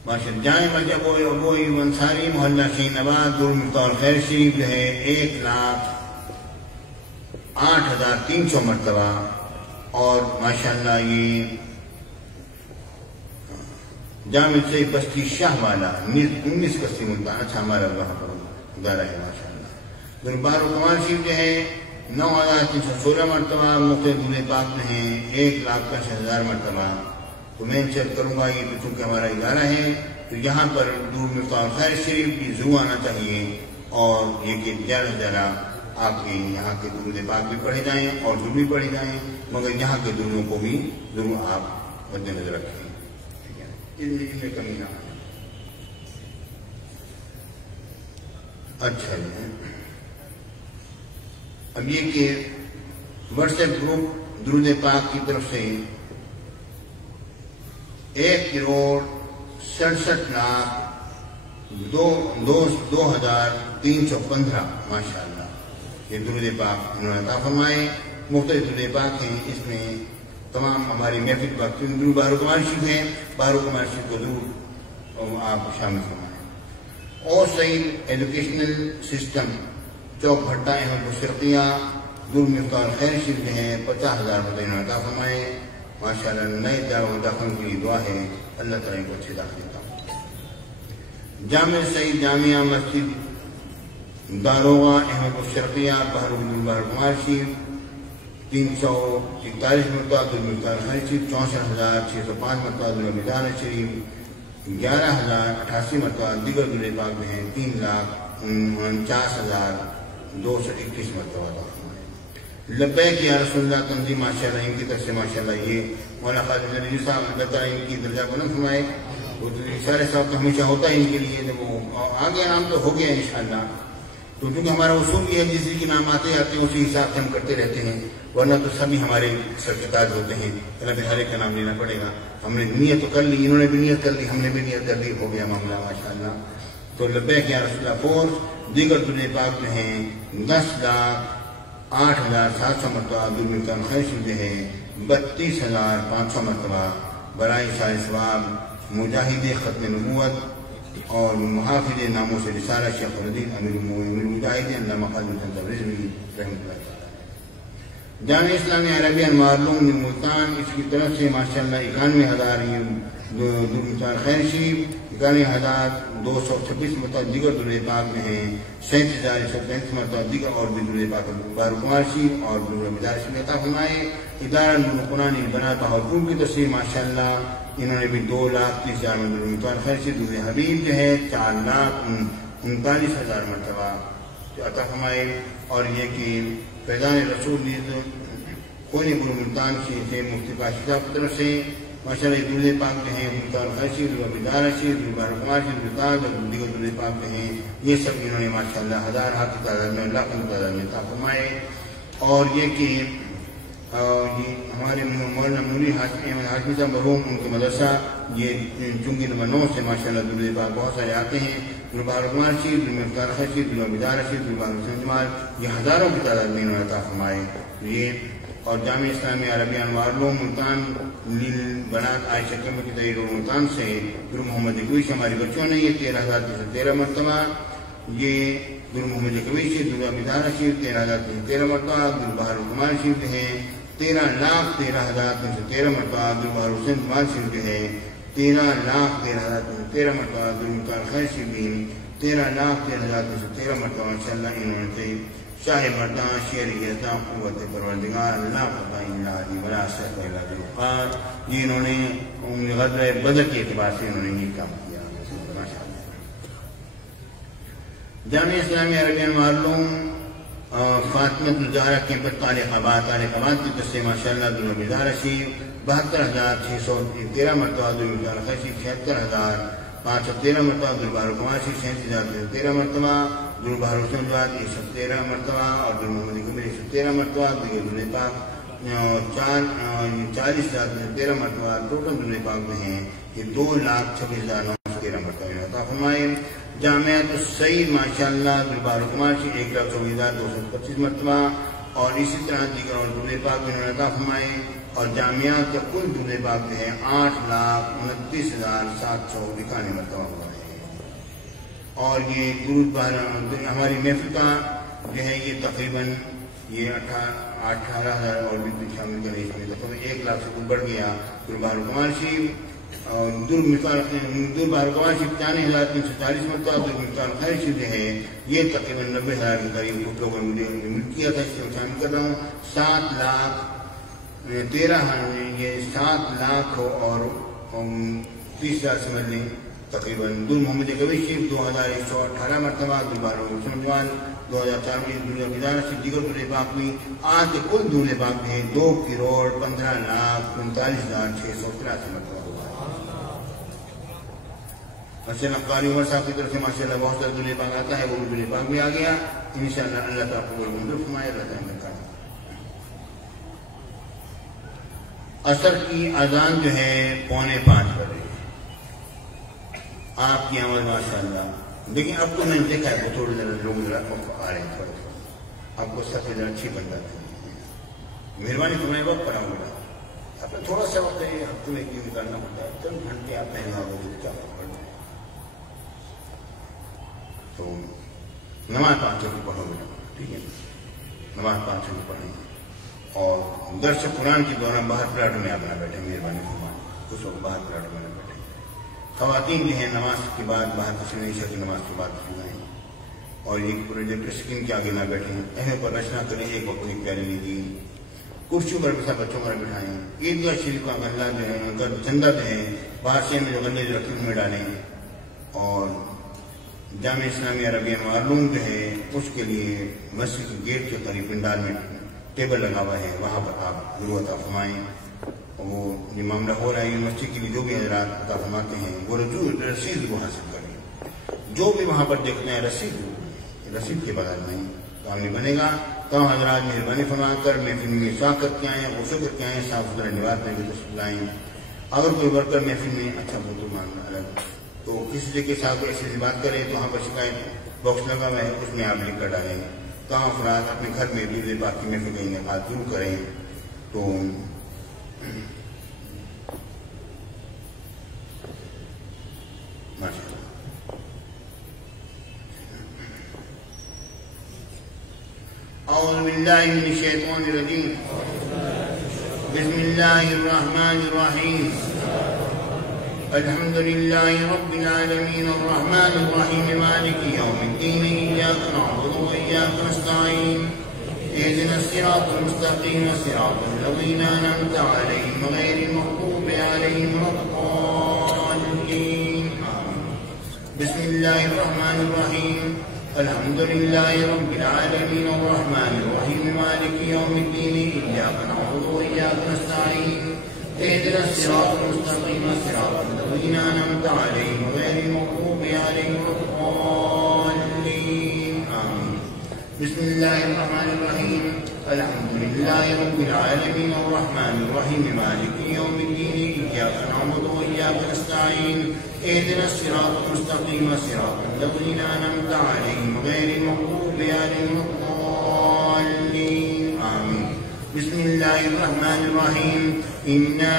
ماشاءاللہ، جامع مسجد ابو ایوب انصاری محلہ شہین آباد دارالمفتاح الخیر شریف جو ہے 1,08,300 مرتبہ، اور ماشاءاللہ یہ جامع سید بستی شاہ والا 19 بستی ملتان، اچھا ہمارا وہاں پر ادارہ ہے ماشاءاللہ۔ دربار و کمال شریف جو ہے 9,316 مرتبہ، مختلف دولے پاک میں ہیں 1,65,000 مرتبہ۔ تو میں چیک کروں گا، یہ تو چونکہ ہمارا ادارہ ہے تو یہاں پر دارالمفتاح الخیر شریف بھی ضرور آنا چاہیے، اور یہ کہ زیادہ سے زیادہ آپ کے یہاں کے درود پاک بھی پڑھے جائیں اور درود بھی پڑھے جائیں، مگر یہاں کے درودوں کو بھی ضرور آپ مد نظر رکھیں، ٹھیک ہے؟ ان میں کمی نہ آئے۔ اچھا جی، اب یہ کہ واٹس ایپ گروپ درود پاک کی طرف سے 1,67,02,315 ماشاءاللہ یہ درود پاک انہوں نے عطا فرمائے۔ مختلف درود پاک ہیں، اس میں تمام ہماری محفل پاک درود بہار و کمال شریف ہیں، بہار و کمال شریف کو ضرور آپ شامل فرمائیں۔ اور سعید ایجوکیشنل سسٹم چوک بھٹا احمد بشرقیہ دارالمفتاح الخیر شریف جو ہیں 50,000 انہوں نے عطا فرمائے ماشاءاللہ۔ نئے داخلوں کے لیے دعا ہے، اللہ تعالیٰ کو اچھے داخل دیتا ہوں۔ جامع سعید جامعہ مسجد داروغہ احمد الشرقیہ بہار کمار شریف 341 مرتبہ دارالمفتاح الخیر شریف 64,605 مرتبہ دارالمدینہ شریف 11,088 مرتبہ دیگر درود پاک میں ہیں 3,49,221 مرتبہ۔ لبیک یا رسول اللہ تنظیم ماشاءاللہ ان کی طرف سے ماشاءاللہ یہ مولانا خالد ندوی صاحب اللہ تعالیٰ ان کی درجہ بلند فرمائے۔ وہ اشارے صاحب تو ہمیشہ ہوتا ہے ان کے لیے، جب وہ آگے نام تو ہو گیا انشاءاللہ، تو کیونکہ ہمارا اصول یہ ہے جس کی نام آتے ہیں اسی حساب سے ہم کرتے رہتے ہیں، ورنہ تو سبھی ہمارے سرکار ہوتے ہیں، اللہ ہر ایک کا نام لینا پڑے گا۔ ہم نے نیت تو کر لی، انہوں نے بھی نیت کر لی، ہم نے بھی نیت کر لی، ہو گیا معاملہ ماشاءاللہ۔ تو لبیک یا رسول اللہ فورس دیگر درود پاک میں ہیں 10,08,700 مرتبہ دارالمفتاح الخیر شریف ہے 32,500 مرتبہ برائے شاہ ثواب مجاہد ختم نبوت اور محافظ ناموں سے رسالہ شیخ الدین امیر المجاہد علامہ خالد رضوی رحمۃ اللہ تعالیٰ۔ جامعہ اسلامیہ عربیہ انوار العلوم ملتان اس کی طرف سے ماشاءاللہ 91,000 خیر شریف 91,226 مرتبہ دیگر درود پاک میں ہیں، 37,133 مرتبہ دیگر اور بھی درود پاک بارکمار شریف اور درود مدار شریف عطا فرمائے۔ ادارہ نور قرآن بنا بہاولپور کی تصویر ماشاءاللہ انہوں نے بھی 2,30,000 مرتبہ خیر شریف درود حبیب جو ہے 4,39,000 مرتبہ عطا فرمائے۔ اور یہ کہ فیضان رسول کوئی گرو ملتان سے مفتی پاشی صاحب کی طرف سے ماشاءاللہ درود پاک جو ہیں ملتان خیر شریف درود مدار شریف درود بارکمار شریف اور دیگر درود پاک جو ہیں یہ سب انہوں نے ماشاءاللہ ہزار کی تعداد میں لاکھوں کی تعداد میں عطا فرمائے۔ اور یہ کہ ہمارے مولانا نوری احمد ہاشمی صاحب مرحوم ان کے مدرسہ یہ چنگی نمبر 9 سے ماشاءاللہ درود پاک بہت سارے آتے ہیں، درود بارکمار شریف درود مختار خیر شریف درود مدار شریف درود بارکمار جمال یہ ہزاروں کی تعداد میں انہوں نے عطا فرمائے یہ۔ اور جامعہ اسلامیہ عربیہ انوار علوم ملتان لیل بنات عائشہ کیمبر کی تحریر ملتان سے گرو محمد اکویش ہمارے بچوں نے یہ 13,313 مرتبہ، یہ گرو محمد اکویش درود مدار شریف 13,313 مرتبہ، درود بہار کمار شریف ہیں 13,13,313 مرتبہ، درود بہار حسین کمار شریف جو ہے 13,13,313 مرتبہ، درود مختار خیر شریف بھی 13,13,313 مرتبہ انشاءاللہ انہوں نے تھے شاہ مردان شیر یزدان قوت پروردگار اللہ فتح اللہ علی ولا سیف اللہ جلوقات یہ انہوں نے غزوہ بدر کے اعتبار سے انہوں نے یہ کام کیا ماشاءاللہ۔ جامعہ اسلامیہ عربیہ انوار علوم فاطمہ الزہرا کیمپس طالقآباد کی طرف سے ماشاءاللہ درود مدار شریف 72,613 مرتبہ، درود مدار خیر شریف 76,513 مرتبہ، درود بارکمار شریف 37,013 مرتبہ، درود بہار حسین جواد 113 مرتبہ اور درود محمد اکمل 113 مرتبہ، دیگر درود پاک 40,013 مرتبہ، ٹوٹل درود پاک میں ہیں یہ 2,26,913 مرتبہ عطا فرمائے۔ جامعۃ السعید ماشاءاللہ درود بارکمار شریف 1,24,225 مرتبہ اور اسی طرح دیگر اور درود پاک میں انہوں نے عطا فرمائے۔ اور جامعات کا کل درود پاک جو ہے 8,29,791 مرتبہ ہوا ہے۔ اور یہ درود ہماری محفل کا جو ہے یہ تقریباً یہ 18,000 اور بھی شامل کریں اس میں تقریباً 1 لاکھ سے کچھ بڑھ گیا۔ درود بارکمار شریف اور درود بارکمار شریف 93,340 مرتبہ، درود مختار خیر شریف جو ہے یہ تقریباً 90,000 کے قریب کچھ لوگوں نے مجھے مل کیا تھا، اس سے شامل کر رہا ہوں 7,13,000 اور 30,000 سمجھ لیں تقریباً۔ درود محمد اکویش شریف 2,118 مرتبہ، درود بہار حسین جواد 2,004 درود مدار شریف دیگر درود پاک میں آج کے کل درود پاک میں 2,15,39,683 مرتبہ ہوا ہے۔ ماشاءاللہ قاری عمر صاحب کی طرف سے ماشاءاللہ بہت سارا درود پاک آتا ہے، وہ درود پاک بھی آ گیا انشاءاللہ اللہ تعالیٰ قبول منظور فرمائے۔ اللہ تعالیٰ عصر کی اذان جو ہے 4:45 پر رہی ہے، آپ کی آواز ماشاءاللہ لیکن اب تو میں نے دیکھا ہے تھوڑے لوگ آ رہے ہیں، تھوڑے آپ کو سب سے اچھی بن جاتی ہے، مہربانی فرمائے وقت پر آؤں گا آپ نے تھوڑا سا وقت ہے ہفتے میں کیوں نکالنا پڑتا ہے، چند گھنٹے آپ پہلے آؤ گے کیا فرق پڑتا ہے۔ تو نماز 5 وقت پڑھو گے، ٹھیک ہے، نماز 5 وقت پڑھیں گے اور درس قرآن کے دوران باہر پلاٹ میں آپ نہ بیٹھیں، مہربانی فرمائیں کچھ لوگ باہر پلاٹ میں نہ بیٹھیں۔ خواتین جو ہیں نماز کے بعد باہر کسی نہیں شکی نماز کے بعد سنائیں اور ایک پروجیکٹر اسکرین کے آگے نہ بیٹھیں، اہم پر رچنا کریں، ایک وقت ایک پیاری لیجیے، کرسیوں پر بسا بچوں پر بٹھائیں، عیدگاہ شریف کا غلہ جو ہے ان کا چندہ جو ہے باہر سے میں جو غلے جو رکھے ان میں ڈالیں اور جامعہ اسلامیہ عربیہ انوار علوم جو ہے اس کے لیے مسجد کے گیٹ کے قریب پنڈال میں ٹیبل لگا ہوا ہے، وہاں پر آپ ضرور عطا فرمائیں۔ وہ یہ معاملہ ہو رہا ہے یونیورسٹی کے لیے جو بھی حضرات عطا فرماتے ہیں وہ رسید کو حاصل کریں، جو بھی وہاں پر دیکھنا ہے رسید کے بغیر نہیں کام نہیں بنے گا۔ تمام حضرات مہربانی فرما کر محفل میں شرکت کے آئیں، غسل کر کے آئیں، صاف ستھرا لباس میں بھی تشریف لائیں۔ اگر کوئی ورکر محفل میں اچھا فوٹو مانگنا الگ تو کسی کے ساتھ ایسی سے بات کریں تو وہاں پر شکایت باکس لگا ہوا ہے اس میں آپ لکھ کر ڈالیں۔ تمام افراد اپنے گھر میں بھی باقی محفل کا انعقاد ضرور کریں۔ تو اعوذ باللہ من الشیطان الرجیم، بسم اللہ الرحمن الرحیم، الحمد لله رب العالمين الرحمن الرحيم مالك يوم الدين إياك نعبد وإياك نستعين اهدنا الصراط المستقيم صراط الذين أنعمت عليهم غير المغضوب عليهم ولا الضالين. بسم الله الرحمن الرحيم الحمد لله رب العالمين الرحمن الرحيم مالك يوم الدين إياك نعبد وإياك نستعين اهدنا الصراط المستقيم صراط الذين أنعمت عليهم غير المغضوب عليهم ولا الضالين. آمين. بسم الله الرحمن الرحيم الحمد لله رب العالمين الرحمن الرحيم مالك يوم الدين إياك نعبد وإياك نستعين اهدنا الصراط المستقيم صراط الذين أنعمت عليهم غير المغضوب عليهم ولا الضالين. آمين. بسم الله الرحمن الرحيم إنا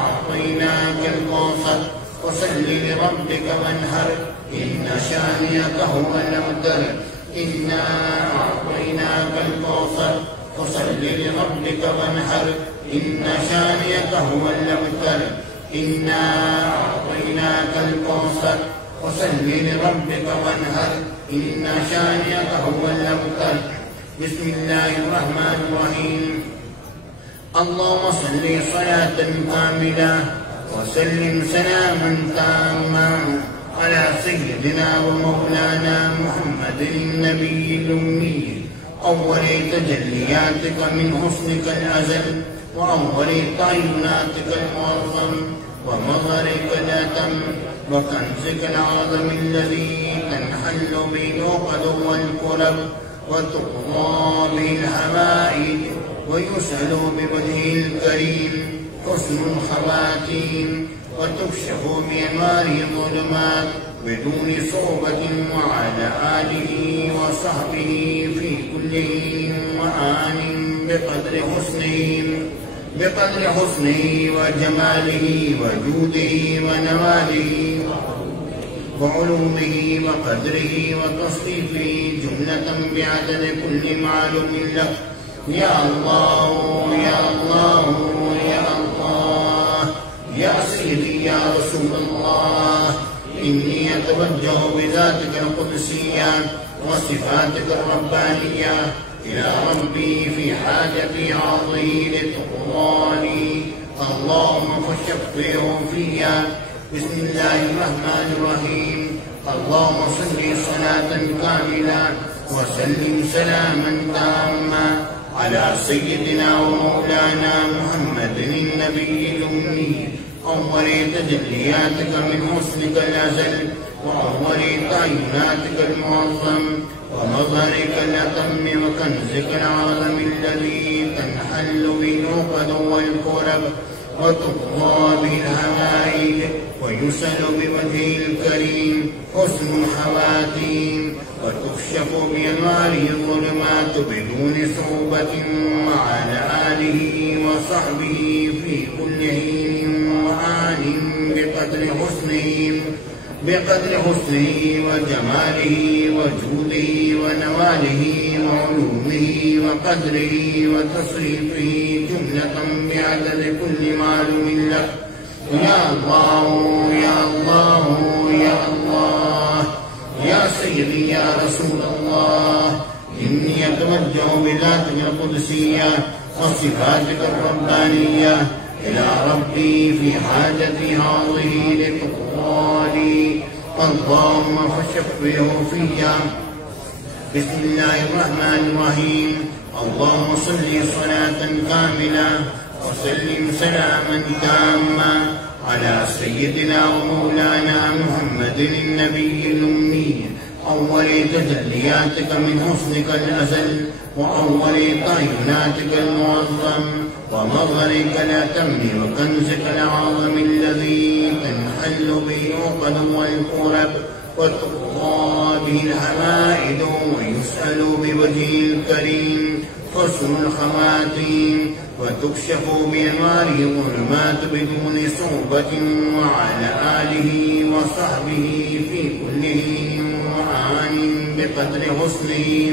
أعطيناك الكوثر فصل لربك وانحر إن شانئك هو الأبتر. إنا أعطيناك الكوثر فصل لربك وانحر إن شانئك هو الأبتر. إنا أعطيناك الكوثر فصل لربك وانحر إن شانئك هو الأبتر. بسم الله الرحمن الرحيم اللهم صل صلاة كاملة وسلم سلاما تاما على سيدنا ومولانا محمد النبي الأمي أول تجلياتك من حسنك الأزل وأول تعيناتك المعظم ومظهرك الأتم وكنزك العظم الذي تنحل به العقد والكرب وتقضى به الحوائج ويسأل بوجهه الكريم حسن الخواتيم وتكشف بأنواره الظلمات بدون صعوبة وعلى آله وصحبه في كل وآن بقدر حسنه وجماله وجوده ونواله وعلومه وقدره وتصريفه جملة بعدد كل معلوم لك يا الله يا الله يا الله يا سيدي يا رسول الله إني أتوجه بذاتك القدسية وصفاتك الربانية إلى ربي في حاجتي هذه لتقضاني اللهم فشفعه فيا. بسم الله الرحمن الرحيم اللهم صل صلاة كاملة وسلم سلاما تاما على سيدنا ومولانا محمد النبي الأمي أول تجلياتك من حسنك الأزل وأول تعيناتك المعظم ومظهرك الأتم وكنزك العظم الذي تنحل به العقد والكرب وتقضى به الحوائج ويسأل بوجهه الكريم حسن الخواتيم وتكشف بأنواره الظلمات بدون صعوبة وعلى آله وصحبه في كل حين وآن بقدر حسنه وجماله وجوده ونواله وعلومه وقدره وتصريفه جملة بعدد كل معلوم لك يا الله يا الله يا الله يا سيدي يا رسول الله إني أتوجه بذاتك القدسية وصفاتك الربانية إلى ربي في حاجتي هذه لتقضاني اللهم فشفعه فيا. بسم الله الرحمن الرحيم اللهم صل صلاة كاملة وسلم سلاما تاما على سيدنا ومولانا محمد النبي الأمي أول تجلياتك من حسنك الأزل وأول تعيناتك المعظم ومظهرك الأتم وكنزك العظم الذي تنحل به العقد والكرب وتقضى به الحوائج ويسأل بوجهه الكريم حسن الخواتيم وتكشف بأنواره الظلمات بدون صعوبة وعلى آله وصحبه في كل حين وآن بقدر حسنه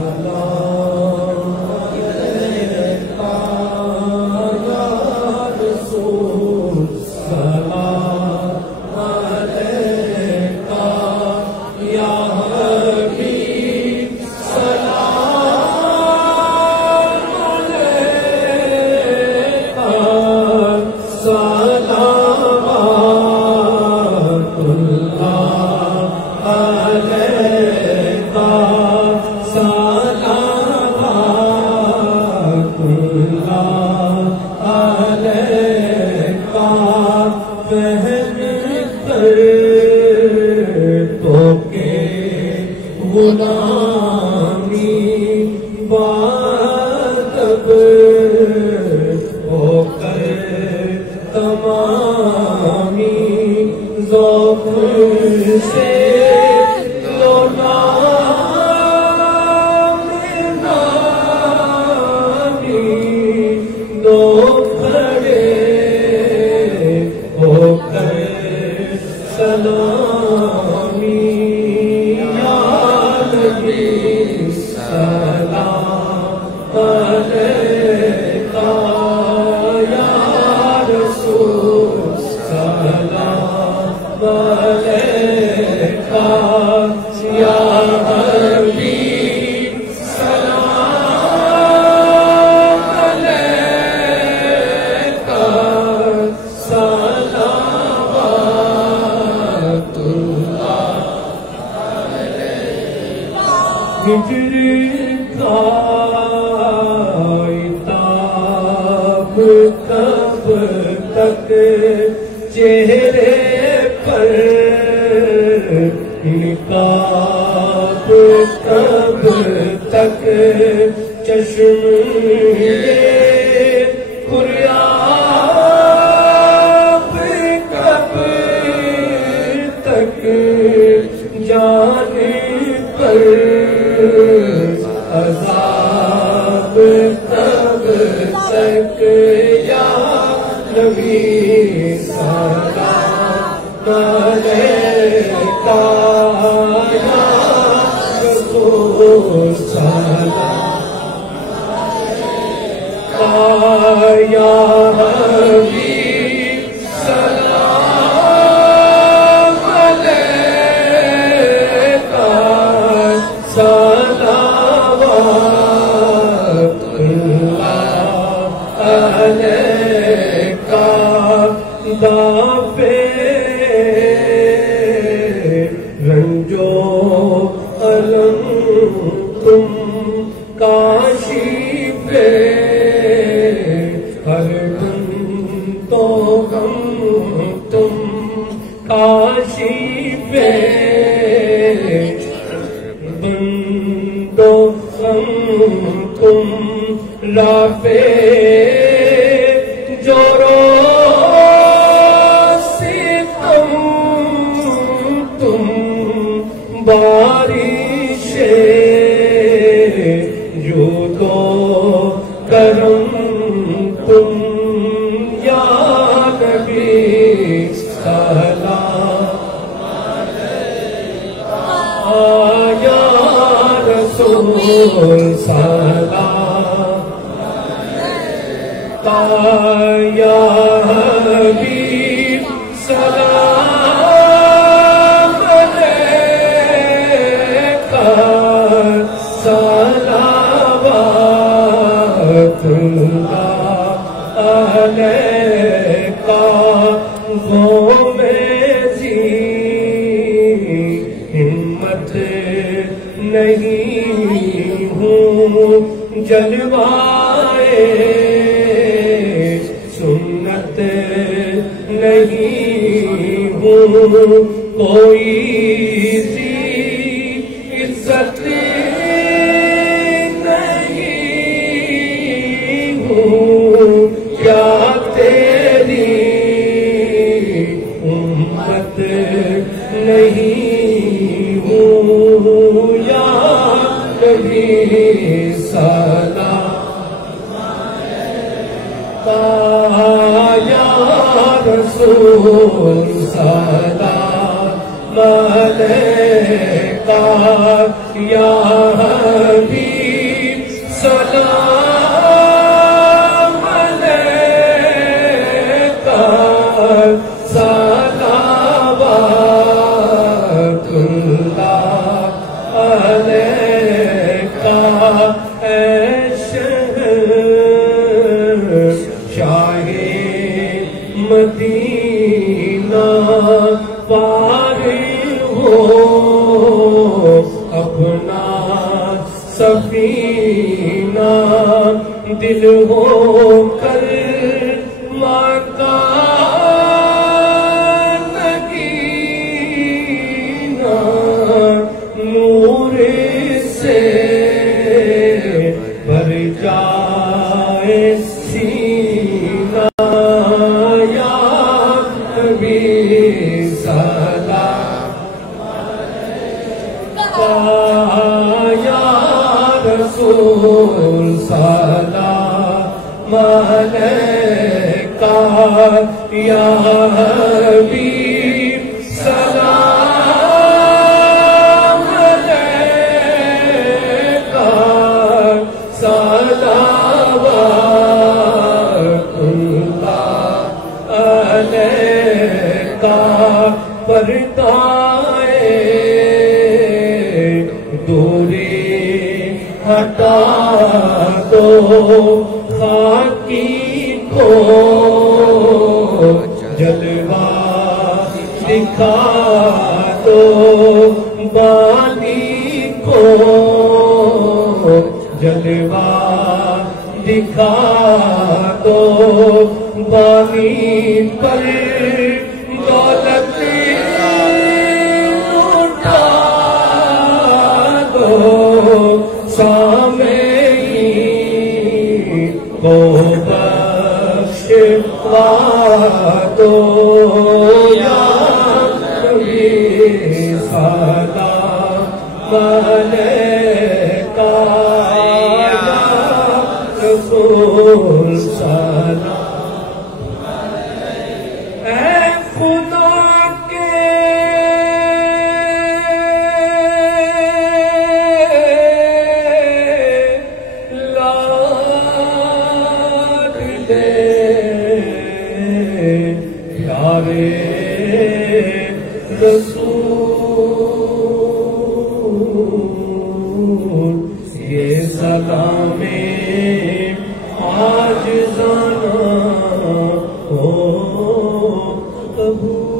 کر تو کہ غلامی بادب ہو کر تمامی ذوق سے لوٹا ہجر کا عتاب کب تک چہرے پر نقاب کب تک چشم پریاب کب تک جانے پر عذاب کب تک یا نبی سلام علیکہ یا رسول سلام علیکہ یا حبیب سلام علیکہ صلوات اللہ علیکہ دافع رنجو علم تم کاشف ہر دن تو غم تم کاشف بندو غم تم رافع جو ستم تم بارش جود و کرم تم یا نبی سلام علیکہ یا رسول سلام علیکہ یا حبیب سلام علیکہ صلوات اللہ علیکہ وہ میری ہمت نہیں ہوں جلوائے سنت نہیں ہوں کوئی سی عزت نہیں ہوں کیا تیری امت نہیں ہوں یا نبی سلام علیکہ یا رسول سلام علیکہ یا حبیب سلام علیکہ صلوات اللہ علیکہ اے شاہ مدینہ پار ہو اپنا سفینہ دل ہو کر مکانگی سلام یا رسول سلام علیکہ یا حبیب سلام علیکہ صلوات اللہ علیکہ پردائے دوری ہٹا دو خاکی کو جلوہ دکھا دو بانی کو جلوہ دکھا دو بانی پر دولت لوٹا دو سامعین کو بخشوا دو یا نبی سلام علیکہ یا رسول سلام اے خدا کے لاڈلے پیارے رسول یہ سلام عاجزانہ ہو قبول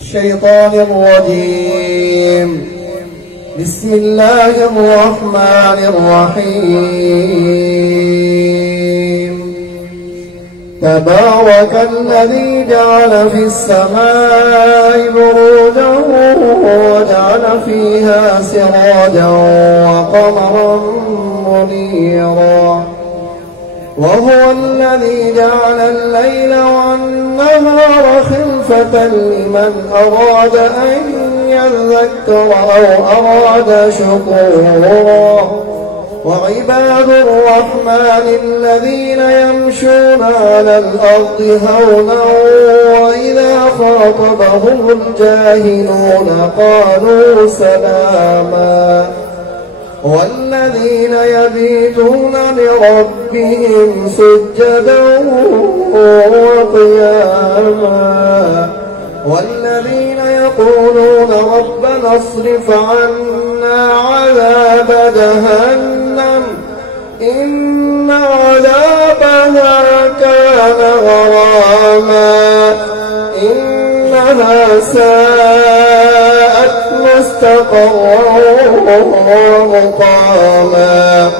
الشيطان الرجيم بسم الله الرحمن الرحيم تبارك الذي جعل في السماء بروجا وجعل فيها سراجا وقمرا منيرا وهو الذي جعل الليل والنهار خلفة لمن أراد أن يذكر أو أراد شكورا وعباد الرحمن الذين يمشون على الأرض هونا وإذا خاطبهم الجاهلون قالوا سلاما والذين يبيتون لربهم سجدا وقياما والذين يقولون ربنا اصرف عنا عذاب جهنم إن عذابها كان غراما إنها ساءت مستقرا ومقاما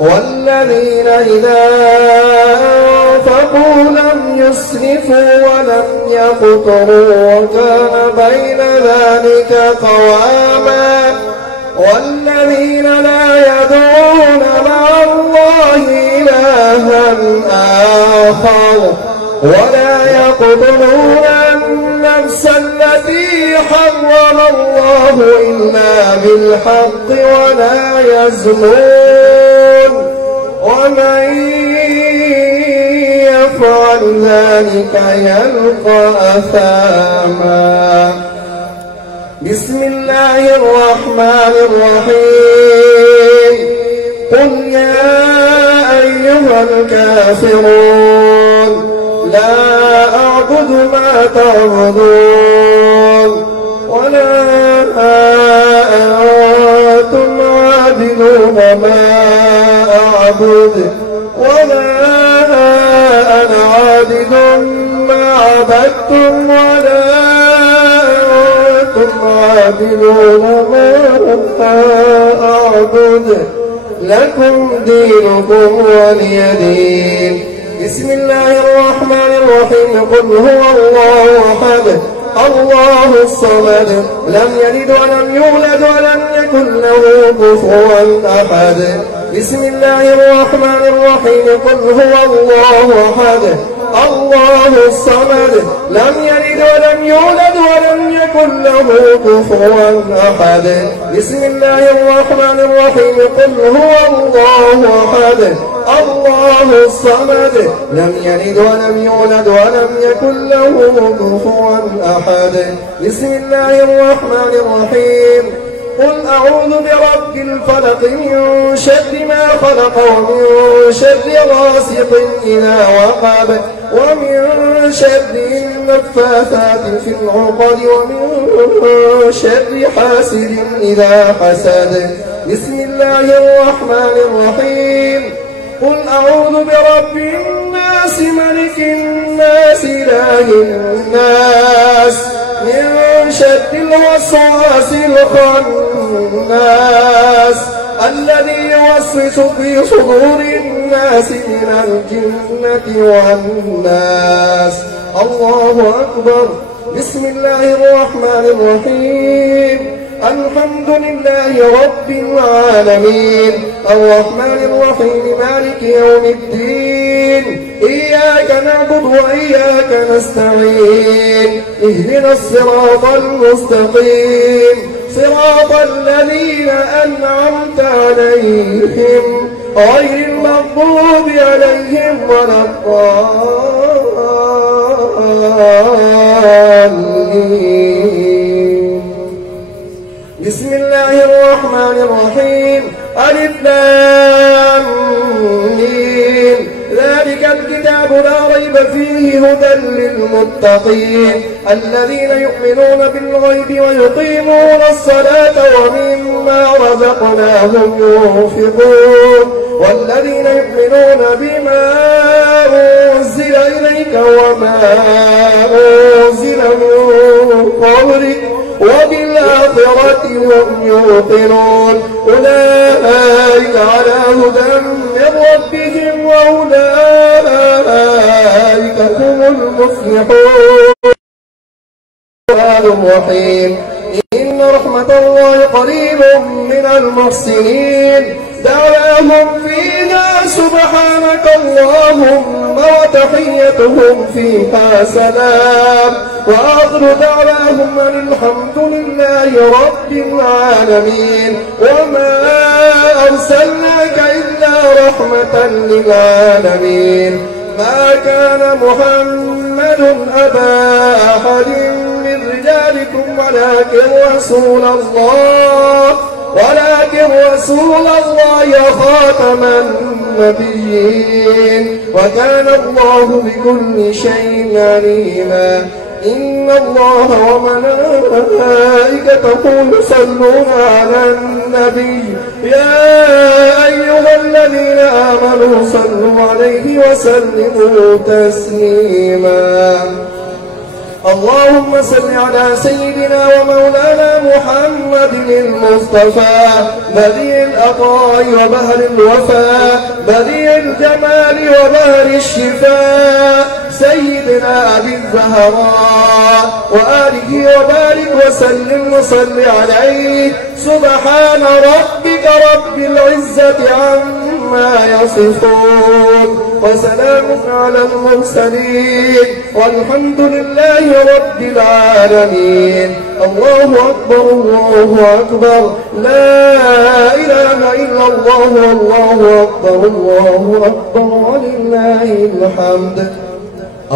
والذين إذا أنفقوا لم يسرفوا ولم يقتروا وكان بين ذلك قواما والذين لا يدعون مع الله إلها آخر ولا يقتلون النفس التي حرم الله إلا بالحق ولا يزنون ومن يفعل ذلك يلقى أثاما بسم الله الرحمن الرحيم قل يا أيها الكافرون لا أعبد ما تعبدون ولا أنتم عابدون ما أعبد ولا أنا عابد ما عبدتم ولا أنتم عابدون تعدلون ما أعبد لكم دينكم ولي دين. بسم الله الرحمن الرحيم. قل هو الله أحد الله الصمد لم يلد ولم يولد ولم يكن له كفوا أحد. بسم الله الرحمن الرحيم. قل هو الله أحد الله الصمد لم يلد ولم يولد ولم يكن له كفوا أحد. بسم الله الرحمن الرحيم. قل هو الله أحد الله الصمد لم يلد ولم يولد ولم يكن له كفوا أحد. بسم الله الرحمن الرحيم. قل أعوذ برب الفلق من شر ما خلق ومن شر غاسق إذا وقب ومن شر النفاثات في العقد ومن شر حاسد إذا حسد. بسم الله الرحمن الرحيم. قل أعوذ برب الناس ملك الناس إله الناس من شر الوسواس الخناس الذي يوسوس في صدور الناس من الجنة والناس. الله أكبر. بسم الله الرحمن الرحيم. الحمد لله رب العالمين الرحمن الرحيم مالك يوم الدين إياك نعبد وإياك نستعين اهدنا الصراط المستقيم صراط الذين أنعمت عليهم غير المغضوب عليهم ولا الضالين. بسم الله الرحمن الرحيم. ألف لام ميم ذلك الكتاب لا ريب فيه هدى للمتقين الذين يؤمنون بالغيب ويقيمون الصلاة ومما رزقناهم ينفقون والذين يؤمنون بما أنزل إليك وما أنزل من قبلك وبالآخرة هم يوقنون أولئك على هدى من ربهم وأولئك هم المفلحون. الرحيم. إن رحمة الله قريب من المحسنين دعواهم فيها سبحانك اللهم وتحيتهم فيها سلام وآخر دعواهم أن الحمد لله رب العالمين وما أرسلناك إلا رحمة للعالمين. ما كان محمد أبا أحد من رجالكم ولكن رسول الله خاتم النبيين وكان الله بكل شيء عليما. إن الله وملائكته يصلون على النبي يا أيها الذين آمنوا صلوا عليه وسلموا تسليما. اللهم صل على سيدنا ومولانا محمد المصطفى بديع الأطاء وبهر الوفاء بديع الجمال وبهر الشفاء سيدنا أبي الزهراء وآله وبارك وسلم وصل عليه. سبحان ربك رب العزة عما يصفون وسلام على المرسلين والحمد لله رب العالمين. الله أكبر الله أكبر لا إله إلا الله والله أكبر الله أكبر ولله الحمد.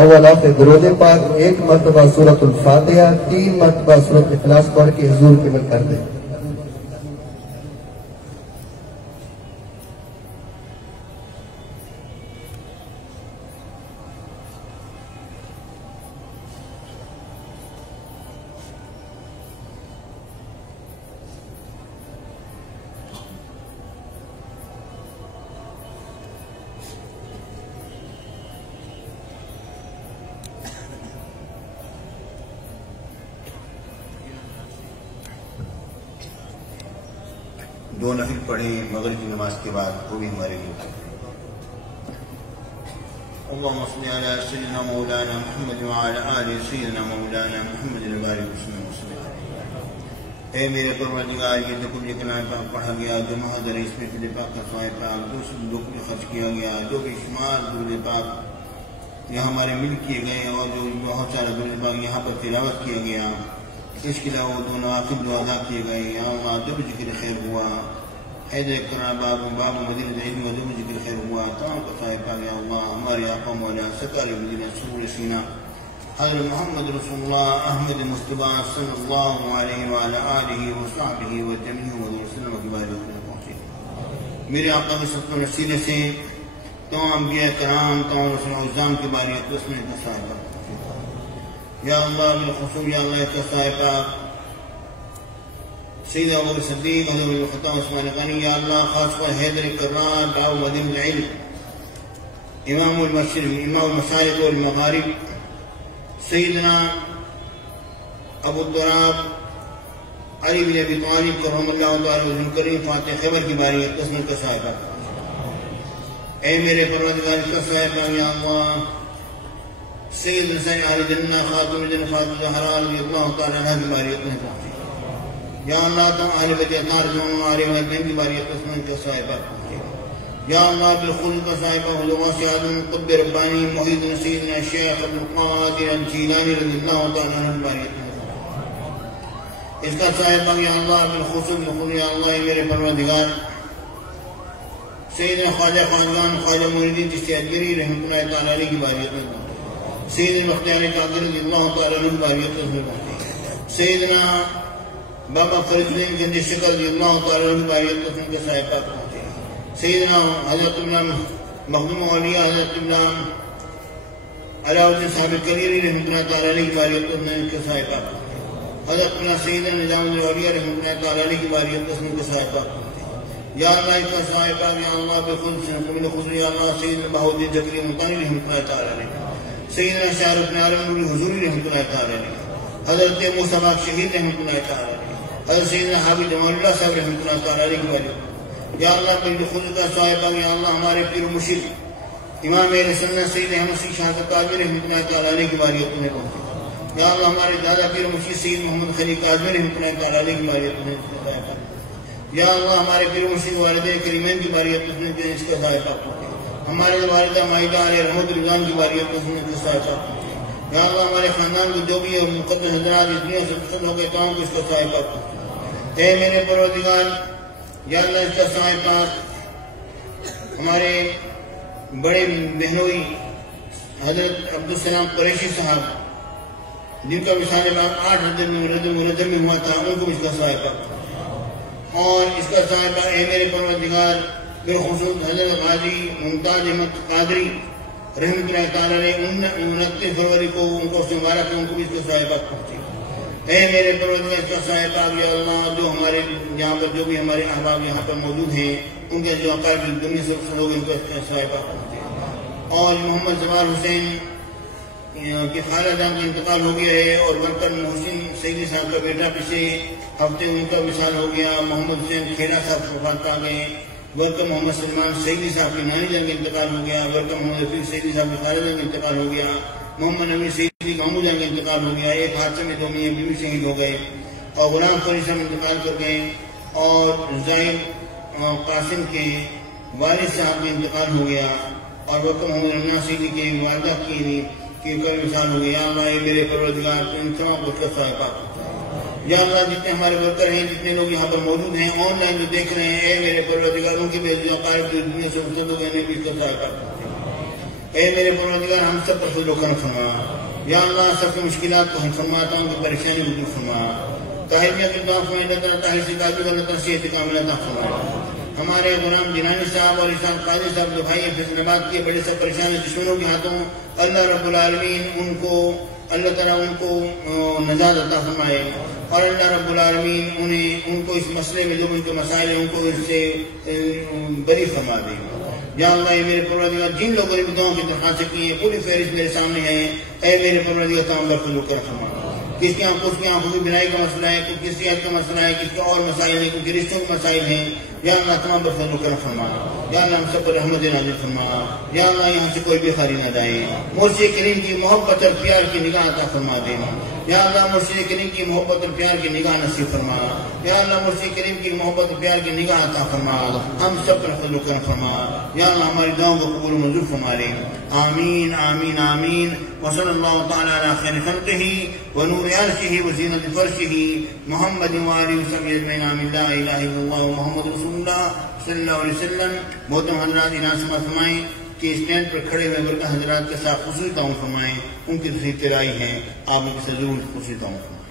اول آخر درود پاک ایک مرتبہ سورۃ الفاتحہ 3 مرتبہ سورۃ اخلاص پڑھ کے حضور کی مل کر دیں. 2 نفل پڑھیں مغرب کی نماز کے بعد، وہ بھی ہمارے لیے کریں۔ اللهم صل على سيدنا مولانا محمد وعلى آل سيدنا مولانا محمد وبارك وسلم۔ اے میرے پروردگار، یہ جو کچھ کلام پاک پڑھا گیا، جو محضر اس میں فضل پاک کا سوائے پاک، جو کچھ خرچ کیا گیا، جو بھی شمار درود پاک یہاں ہمارے مل کیے گئے، اور جو بہت سارا درود پاک یہاں پر تلاوت کیا گیا، اس کے علاوہ دونوں آخر جو ادا کیے گئے، یا اللہ جو بھی ذکر خیر ہوا، حیدر کرنا باب مدینہ علم جو بھی ذکر خیر ہوا، تمام کا سوائے پاک یا اللہ ہمارے آقا مولا سرکار مدینہ سرور سینہ حضرت محمد رسول اللہ احمد مصطفیٰ صلی اللہ علیہ وآلہ آلہ وصحبہ وجمعہ وسلم کی بارے میں پہنچے۔ میرے آقا کے صدقہ و وسیلے سے تمام انبیاء کرام، تمام رسول اعظام کے بارے میں اس میں صاحب یا اللہ بالخصوص یا اللہ کا صاحب سیدہ ابو صدیق حضرت الخطاب عثمان غنی، یا اللہ خاص پر حیدر کرار داو مدین العلم، امام المشرق، امام المشارق والمغارب، سیدنا ابو التراب علی بن ابی طالب رحمہ اللہ تعالی وسلم کریم فاتح خیبر کی باری قسمت کا صاحب، اے میرے پروردگار کا صاحب یا اللہ سید حسین اہل جنہ خاتون جن خاتون زہرا رضی اللہ تعالی عنہ کی باری قسمت کا صاحب، یا اللہ تم اہل بیت اطہار جو ہمارے والدین کی باری قسمت کا صاحب، یا اللہ بالخلق کا صاحب حضور سعادم قطب ربانی محیط سیدنا شیخ عبد القادر جیلانی رضی اللہ تعالی عنہ کی باری اس کا صاحب، یا اللہ بالخصوص بخل یا اللہ میرے پروردگار سیدنا خواجہ خاندان خواجہ معین الدین چشتی اجمیری رحمۃ اللہ تعالی علیہ کی باری سیدنا بختیار قادر رضی اللہ تعالی عنہ کی باری سیدنا بابا فرید الدین گنج شکل رضی اللہ تعالی عنہ کی باری کے صاحب، سیدنا حضرت امام مخدوم اولیاء حضرت امام علاء الدین صاحب کلیری رحمۃ اللہ تعالی علیہ کی باری کے صاحب، حضرت سیدنا نظام الاولیاء رحمۃ اللہ تعالی علیہ کی باری کے صاحب، یا اللہ کا صاحب، یا اللہ بخود سے قبل خصوص یا اللہ سیدنا بہاؤالدین زکریا ملتانی رحمۃ اللہ تعالی علیہ، سیدنا شاہ رخ عالم نوری حضوری رحمۃ اللہ تعالی علیہ، حضرت موسیٰ باغ شہید رحمۃ اللہ تعالی علیہ، حضرت سیدنا حافظ جمال اللہ صاحب رحمۃ اللہ تعالی علیہ کی باری، یا اللہ پنج خود کا صاحب، یا اللہ ہمارے پیر و مرشد امام اہل سنت سید احمد سی شاہ کاظمی رحمۃ اللہ تعالی علیہ کی باری اپنے پہنچے، یا اللہ ہمارے دادا پیر و مرشد سید محمد خلیل کاظمی رحمۃ اللہ تعالی علیہ کی باری اپنے پہنچے، یا اللہ ہمارے پیر و مرشد والدین کریمین کی باری اپنے اس کا صاحب، ہمارے والدہ مائدہ علیہ رحمت رضوان کی باری اپنے کے صاحب، یا اللہ ہمارے خاندان کو جو بھی اور مقدس حضرات اس دنیا سے پسند ہو گئے تمام کو اس کا صاحب، اے میرے پروردگار یا اللہ اس کا صاحب ہمارے بڑے بہنوئی حضرت عبدالسلام قریشی صاحب جن کا وصال پاک 8 رجب میں ہوا تھا، ان کو اس کا صاحب، اور اس کا صاحب اے میرے پروردگار بالخصوص حضرت غازی ممتاز احمد قادری رحمۃ اللہ تعالی علیہ 29 فروری کو ان کو مبارک ان کو بھی اس کا صاحب پہنچے، اے میرے پروردگار کا صاحب، یا اللہ جو ہمارے یہاں پر جو بھی ہمارے احباب یہاں پر موجود ہیں ان کے جو عقائد دنیا سے لوگ ان کو صاحب پہنچے، اور محمد جمال حسین کے خالہ جان کا انتقال ہو گیا ہے، اور ورکر محسن سیدی صاحب کا بیٹا پچھلے ہفتے ان کا وصال ہو گیا، محمد حسین کھیرا صاحب وفات پا گئے، ورکر محمد سلمان سیدی صاحب کی نانی جان کا انتقال ہو گیا، ورکر محمد حفیظ سیدی صاحب کے خالہ جان کا انتقال ہو گیا، محمد امیر سیدی محمود جان کا انتقال ہو گیا، ایک حادثے میں 2 میاں بیوی شہید ہو گئے، اور غلام فری صاحب انتقال کر گئے، اور زائد قاسم کے والد صاحب کا انتقال ہو گیا، اور ورکر محمد رمضان سیدی کے والدہ کی کل وصال ہو گیا، یا اللہ میرے پروردگار ان تمام کو صاحب، یا اللہ جتنے ہمارے ورکر ہیں جتنے لوگ یہاں پر موجود ہیں آن لائن جو دیکھ رہے ہیں، اے میرے پروردگار ان کے بھی عقائد دنیا سے مستد ہو گئے بھی کا صاحب، اے میرے پروردگار ہم سب پر فضل و کرم فرما، یا اللہ سب کی مشکلات کو ہم فرماتا ہوں کہ پریشانی کو دور فرما، طاہریہ کی دعا فرما، اللہ تعالیٰ طاہر سے قابل اللہ تعالیٰ صحت کاملہ عطا فرما، ہمارے غلام جنانی صاحب اور احسان قاضی صاحب جو بھائی فیصل آباد کے بڑے سب پریشان دشمنوں کے ہاتھوں، اللہ رب العالمین ان کو اللہ تعالیٰ ان کو نجات عطا فرمائے، اور اللہ رب العالمین ان کو اس مسئلے میں جو ان کے مسائل ہیں ان کو اس سے بری فرما دے، یا اللہ اے میرے پروردگار جن لوگوں نے بھی دعاؤں کی درخواست کی ہے پوری فہرست میرے سامنے ہے، اے میرے پروردگار تمام پر فضل و کرم فرما، کس کی آنکھوں کی بینائی کا مسئلہ ہے، کوئی کس صحت کا مسئلہ ہے، کس کے اور مسائل ہیں، کوئی رشتوں کے مسائل ہیں، یا اللہ تمام پر فضل و کرم فرما، یا اللہ ہم سب پر رحمت نازل فرما، یا اللہ یہاں سے کوئی بھی خالی نہ جائے، مرشد کریم کی محبت اور پیار کی نگاہ عطا فرما دے، یا اللہ مرشد کریم کی محبت اور پیار کی نگاہ نصیب فرما، یا اللہ مرشد کریم کی محبت اور پیار کی نگاہ عطا فرما، ہم سب پر فضل و کرم فرما، یا اللہ ہماری دعاؤں کو قبول و منظور فرما لے، آمین آمین آمین۔ وصلی اللہ تعالی علی خیر خلقہ ونور عرشہ وزینۃ فرشہ محمد وآلہ وصحبہ اجمعین، آمین۔ لا الہ الا اللہ محمد رسول اللہ صلی اللہ علیہ وسلم۔ محترم حضرات عنایت فرمائیں کہ اسٹینڈ پر کھڑے ہوئے برکہ حضرات کے ساتھ خصوصی تعاون فرمائیں، ان کی تصویر تیرائی ہیں، آپ ان کے ساتھ ضرور خصوصی تعاون فرمائیں۔